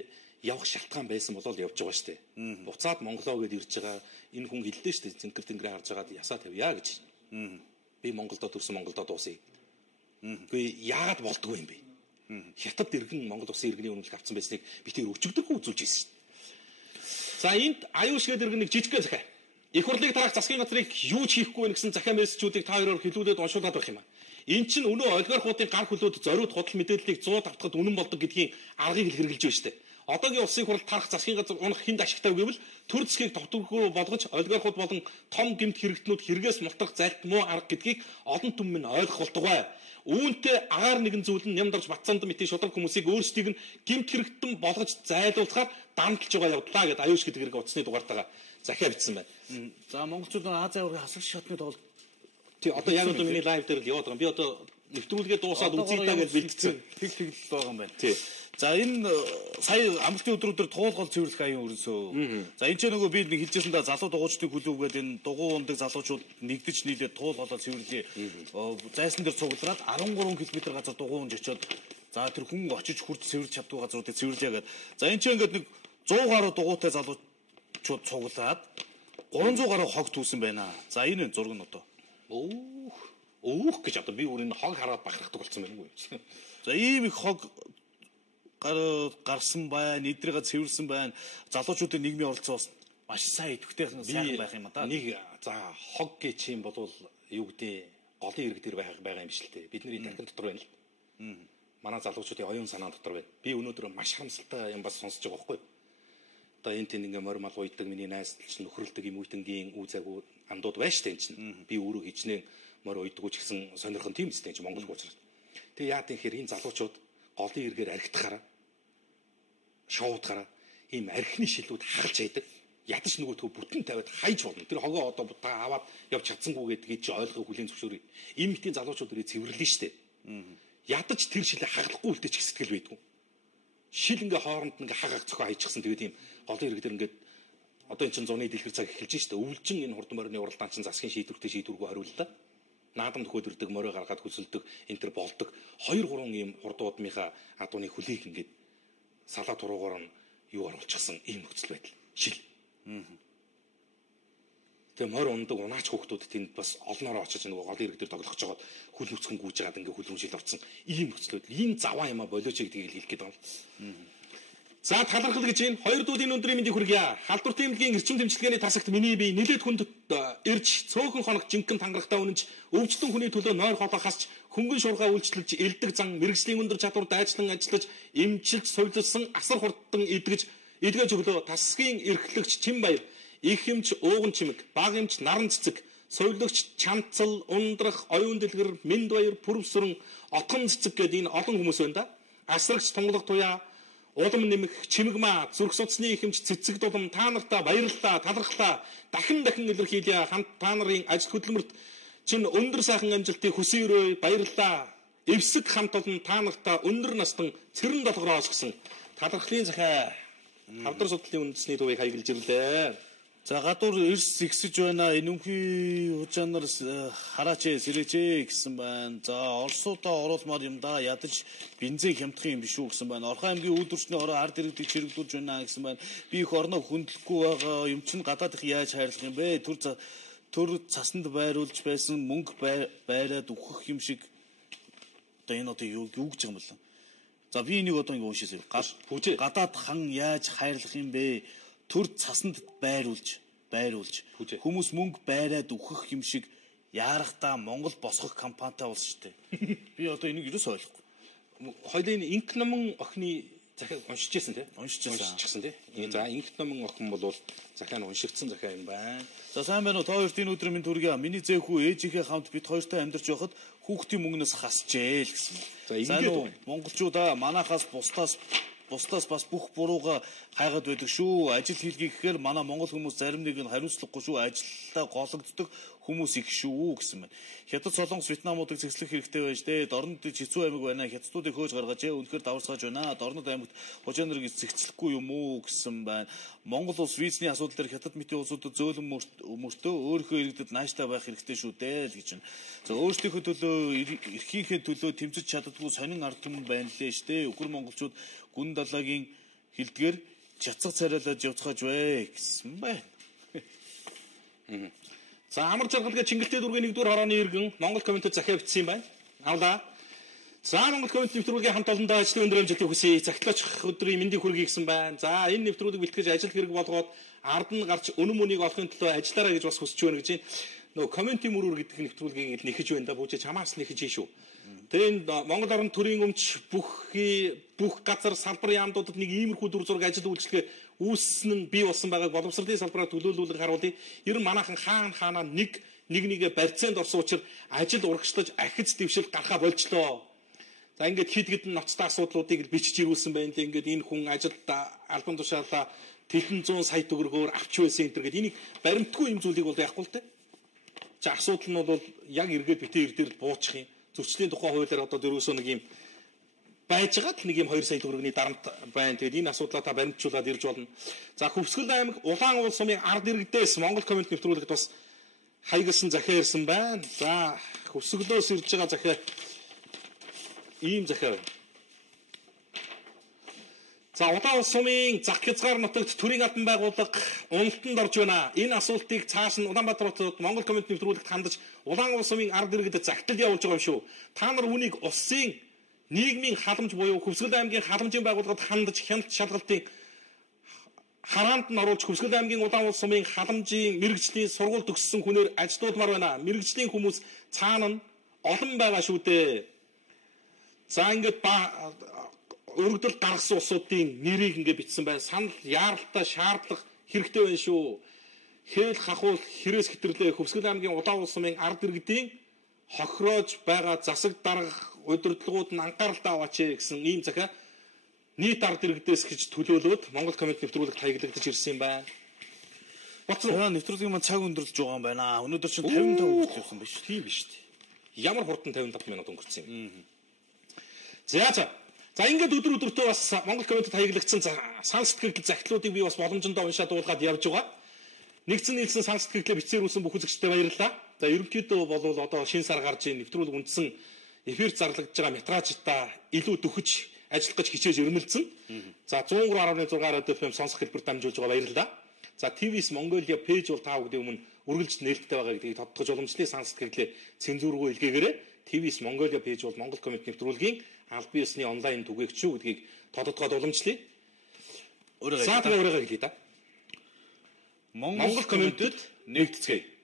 явах шалтгаан байсан болол явж байгаа шүү дээ. Буцаад Монголоо гээд ирж байгаа энэ хүн хэллээ шүү дээ. Цэнхэр тэнгэрээ харж байгаад ясаа тавья гэж. Би Монголдо төрсөн Монголдо дуусъя. Үгүй яагаад болдгоо юм бэ? Хятад иргэн Монгол улсын иргэний үнэлэх авсан байсныг би тэр өчигдөрхөө үзүүлж ирсэн шүү дээ. За энд аюуш гээд иргэн нэг жижигхэн захаа. Их хурлыг тараах засгийн газрыг юу ч хийхгүй байх гэсэн захаа мессежүүдийг та хоёроор хэлүүлээд уншуулад байх юм аа. Эн чинь өнөө олигархуудын гар хөлөөд зориуд худал мэдээллийг 100 давтахад үнэн болдог гэдгийн аргыг хэрэгжилж байна шүү дээ. Одоогийн улсын хурал тарах засгийн газар унах хүнд ашигтай гэвэл төр засгийг товтөргөө болгож олигархууд болон том гэмт хэрэгтнүүд хэрэгээс мултрах зайлт муу арга гэдгийг олон түмэн минь ойлгох болдог бай. Үүнтэй агаар нэгэн зүйл нь нямдарч батцаанд мэтийн шудраг хүмүүсийг өөрсдийг нь гэмт хэрэгтэн болгож зайлуулахаар дамталж байгаа явдлаа гэдэг аюуш гэдэг хэрэг утасны дугаартайгаа захиа бичсэн байна. За монголчууд Азийн аврагын хасагч шатны тоглолт тий одоо яг одоо миний лайв дээр л яваад байгаа. Би одоо нэвтрүүлгээ дуусаад үзье та гэж бэлдсэн. Тэгэл байгаа юм байна. Тий. За энэ сая амралтын өдрүүдээр туулгол цэвэрлэх аян өрнөсөө. За энэ ч нөгөө би нэг хэлжсэн да залуу дугуйчдын хүлээвгээд энэ дугуй ундаг залуучууд нэгдэж нийлээд туулголоо цэвэрлэе. Зайсан дээр цуглараад 13 км газар дугуй унж очиод за тэр хүн очиж хурд цэвэрлж чаддгүй газруудыг цэвэрлэе гэдэг. За энэ ч ингээд нэг 100 гаруй дугуйтай залуучууд цуглаад 300 гаруй хог түүсэн байна. За энэ зураг нь одоо. Өөх гэж одоо би өөрийн хог хараад бахархдаг болсон байна уу. За ийм их хог гарсан байна, эдрийгээ цэвэрсэн байна. Залуучуудын нийгмийн оролцоо бас маш сайн идэвхтэй сайхан байх юм да. Нэг за хог гэж юм бол юу гэдэг голын ирэг дээр байгаа юм биш л дээ. Бидний дахин дотор байна л. Манай залуучуудын оюун санаа дотор байна. Би өнөөдөр маш харамсалтай юм бас сонсож байгаа байхгүй. Одоо энэ тийм ингээ морь мал уйдаг миний найзлч нөхрөлдөг юм үйтэнгийн үүзаагүй андууд байна штэ энэ чинь. Би өөрөө хичнээн морь уйдаггүй ч гэсэн сонирхон тийм үстэй чинь Монгол учраас. Тэгээ яа гэхээр энэ залуучууд голын иргээр архитахаараа шоудахаараа ийм архины шилүүд хагалж хайдаг. Ядаж нөгөөдхөө бүтэн тавиад хайж болно. Тэр хогоо одоо та аваад явж чадсангүй гэдгийг чи ойлгох хүлийн зөвшөөрөе. Ийм ихтийн залуучууд ирээ цэвэрлэн штэ. Ядаж тэр шилээ хагалахгүй үлдээч их сэтгэл байдгүй. Шил ингээ хооронд ингээ хагаах зохио хайчихсан. Тэгээд ийм голын ирэг дээр ингээд одоо эн чин зуны дэлгэр цаг эхэлж штэ. Өвлжин энэ хурдан морины уралдаан чин засгийн шийдвэртэй шийдвэргүй хариуллаа. Наадам төхөөд ирдэг морой гаргаад хөсөлдөг энэ төр болдог 2-3 ийм хурдуудмынхаа адууны хөлийг ингээд салаа туруугаар нь юу оруулчихсан ийм нөхцөл байдал. Шил. Тэгээ морь ундаг унаач хүүхдүүд тэнд бас олноороо очиж нөгөө голын ирэг дээр тоглох гэж байгаад хүл нүцгэн гүйж байгаад ингээ хүлэмжил орцсон ийм нөхцлүүд ийм заваа юм а болооч гэдгийг хэлэх гээд байна. За талархал гэж юм. Хоёр дүүдийн өндрийн мэндийг хүргье. Халдвар тэмдгийн эрчим тэмцэлгээний тасагт миний бие нэлээд хүнд ирж цөөхөн хоног жинхэнэ тангарахтаа үнэнч өвчтөн хүний төлөө нойр холоо хасч хөнгөн шуурга үйлчлэж элдэг зан мэрэгжлийн өндөр чадвар дайчлан ажиллаж эмчилж сувилсан асар хурдан идгэж өглөө тасгийн эрхлэгч Чимбаяр их юмч ууган чимэг баг юмч наран цэцэг совилогч чамцал ундрах оюун дэлгэр мэнд баяр пүрвсүрэн отгон цэцэг гэдэг энэ олон хүмүүс байна да. Асрагч тунгалаг туяа улам нэмэх чимэгмаа зүрх судасны их юмч цэцэг дулам та нартаа баярлалаа талархлаа дахин илэрхийлье хамт та нарын ажил хөдөлмөрт чинь өндөр сайхан амжилтыг хүсэн өрөө баярлалаа эвсэг хамт олон та нартаа өндөр настан цэрэн долгороос гэсэн талархлын захаа хавдар судлалын үндэсний төвийг хаягилж ирлээ. За гадуур эрс зэгсэж байна. Энүнхий хужаанаар хараач сэрээч гэсэн байна. За Оросуудаа оруулмаар юм да. Ядаж бензин хямдах юм биш үү гэсэн байна. Орхон аймгийн үйлдвэрчний ороо ард иргэдийг чирэгдүүлж байна гэсэн байна. Би их орноо хөндлөхгүй байгаа юм чинь гадаад их яаж хайрлах юм бэ? Төр цасанд байруулж байсан мөнгө байраад үхэх юм шиг. Одоо энэ одоо юу гэж юм бол. За би энийг одоо ингэ уншижээ. Гадаад хан яаж хайрлах юм бэ? Төр цасанд байруулж хүмүүс мөнгө байраад үхэх юм шиг яарахтаа Монгол босгох кампанитай болсон шүү дээ. Би одоо энийг юус ойлгохгүй. Хоёлын инк номон охины захиаг уншижсэн тий? Уншижсэн тий. За инк номон охин бол захиа уншигдсан захиа юм байна. За сайн байна уу? Та хоёрт энэ өдөр минь түргий. Миний зээх хүү ээжийнхээ хамт бид хоёртой амьдарч байхад хүүхдийн мөнгнөөс хасжээ л гэсэн. За ингээд монголчуудаа манахаас бусдаас бас бүх бурууга хайгаад байдаг шүү. Ажил хийлгээ гэхээр манай монгол хүмүүс зарим нэг нь хариуцлагагүй шүү. Ажилдаа гологддог хүмүүс их шүү гэсэн байна. Хятад Солонгос Вьетнамуудыг зэгслэх хэрэгтэй байж дээ. Дорнод хэцүү аймаг байна. Хятадуудыг хөөж гаргаж үнэхээр даварцгааж байна. Дорнод аймагт хожоонрыг зэгслэхгүй юм уу гэсэн байна. Монгол улс визний асуудал дээр хятад мэтийн улсуудад зөөлөн мөртөө өөрийнхөө иргэдэд нааштай байх хэрэгтэй шүү дээ л гэж байна. За өөрсдийнхөө төлөө эрхийнхээ төлөө тэмцэж чаддаггүй сонин ард түмэн байна лээ штэ. Өвгөр монголчууд гүн далайгийн хилдгээр чацаг царайлаж явцгааж бай гэсэн байна. За амар жаргалгаа Чингэлтэй дүүргийн 1-р хорооны иргэн Монгол комментэд захиа бичсэн юм байна. Авлаа. За Монгол коммент нэвтрүүлгийн хамт олондоо ажлын өндөр амжилтыг хүсье. Цагтлаач өдрийн мэндийг хүргэе гэсэн байна. За энэ нэвтрүүлгийг бэлтгэж ажил хэрэг болгоод ард нь гарч өнө мөнийг олохын төлөө ажиллаарай гэж бас хүсэж байна гэж нөгөө комментийн мөрөөр гэдэг нэвтрүүлгийг нэхэж байна да. Бүжиж хамаас нэхэж шүү. Тэгээ энэ Монгол орны төрийн өмч бүх газар салбар яамдуудад нэг иймэрхүү дүр зураг ажил үйлчлэгээ үүссэн нь бий болсон байгааг боловсролын салбараар төлөөлүүлэг харуулъя. Ер нь манайхан хаанаа нэгэ барьцаанд орсон учраас ажил урагшлаж ахиц дэвшил гарахаа болчлоо. За ингээд хид хідэн ноцтой асуудлуудыг бичиж ирүүлсэн байна лээ. Ингээд энэ хүн ажилд албан тушаалаа тэлэн 100 сая төгрөгөөр авч байсан энэ энийг баримтгүй юм зүйлийг бол яахгүй л дээ. За асуудал нь бол яг эргээд битээ ирдээр буучих юм. Зөрчлийн тухай хуулиар одоо дөрвөөсөө нэг юм байж байгаа л нэг юм 2 сая төгрөгийн дарамт байна. Тэгээд энэ асуудлаа та баримтжуулаад ирж болно. За Хөвсгөл аймаг Улаан уул сумын ард иргэдээс Монгол коммент нэвтрүүлэгт бас хаягсан захиа ирсэн байна. За Хөвсгөлөөс ирж байгаа захиа ийм захиа байна. За Улаан уул сумын зах хязгаар нутагт төрийн албан байгууллага уналтанд орж байна. Энэ асуултыг цааш нь Улаанбаатар хотод Монгол коммент нэвтрүүлэгт хандаж Улаан уул сумын ард иргэдэд загтал явуулж байгаа юм шүү. Та нар үүнийг улсын нийгмийн халамж буюу Хөвсгөл аймгийн халамжийн байгууллагад хандаж хяналт шалгалтын хараанд нь оруулж Хөвсгөл аймгийн Улаан уул сумын халамжийн мэрэгжлийн сургууль төгссөн хүнээр ажилдуулмаар байна. Мэрэгжлийн хүмүүс цаана нь олон байгаа шүү дээ. За ингээд өргөдөл гаргасан улсуудын нэрийг ингээд бичсэн байна. Санал яаралтай шаардлага хэрэгтэй байна шүү. Хээл хахуул хэрээс хэтэрлээ Хөвсгөл аймгийн Улаан уул сумын ард иргэдийн хохироож байгаа засаг дарга удирдлагууд нь анхааралтай аваач гэсэн ийм захиа нийт ард иргэдээс гэж төлөөлөөд Монгол коммент нэвтрүүлэгт хаягдагдаж ирсэн юм байна. Боцоо нэвтрүүлгийн маань цаг өндөрлөж байгаа юм байна. Өнөөдөр чинь 55 хүртэл явсан биш. Тийм биш. Ямар хурдан 55 минут өнгөрсөн юм. За ингээд өдрөдөртөө бас Монгол комментэд хаягдагдсан сан сэтгэгдэл захидлуудыг би бас боломжтой уншаад дуулгаад явж байгаа. Нэгдсэн нийлсэн сан сэтгэгдлээ бичсээрүүлсэн бүх үзэгчдэд баярлалаа. За ерөнхийдөө бол одоо шинэ сар гарч ийн нэвтрүүлэг үндсэн эфирт зарлагдж байгаа метражтаа илүү дөхөж ажиллах гэж хичээж өрнөлдсөн. За 103.6 радио FM сонсох хэлбэр дамжуулж байгаа баярлалаа. За TVS Mongolia пэйж бол та бүдгийн өмнө үргэлж нээлттэй байгаа гэдгийг тодтогч уламжлалын сан сэтгэлээ цензургүй илгээгээрэй. TVS Mongolia пэйж бол Монгол коммент нэвтрүүлгийн аль бие усны онлайн түгээгч шүү гэдгийг тодтогчод уламжлая. За тэгээ өөрийгөө хэлье да. Монгол комментэд нэгтгэцгээе.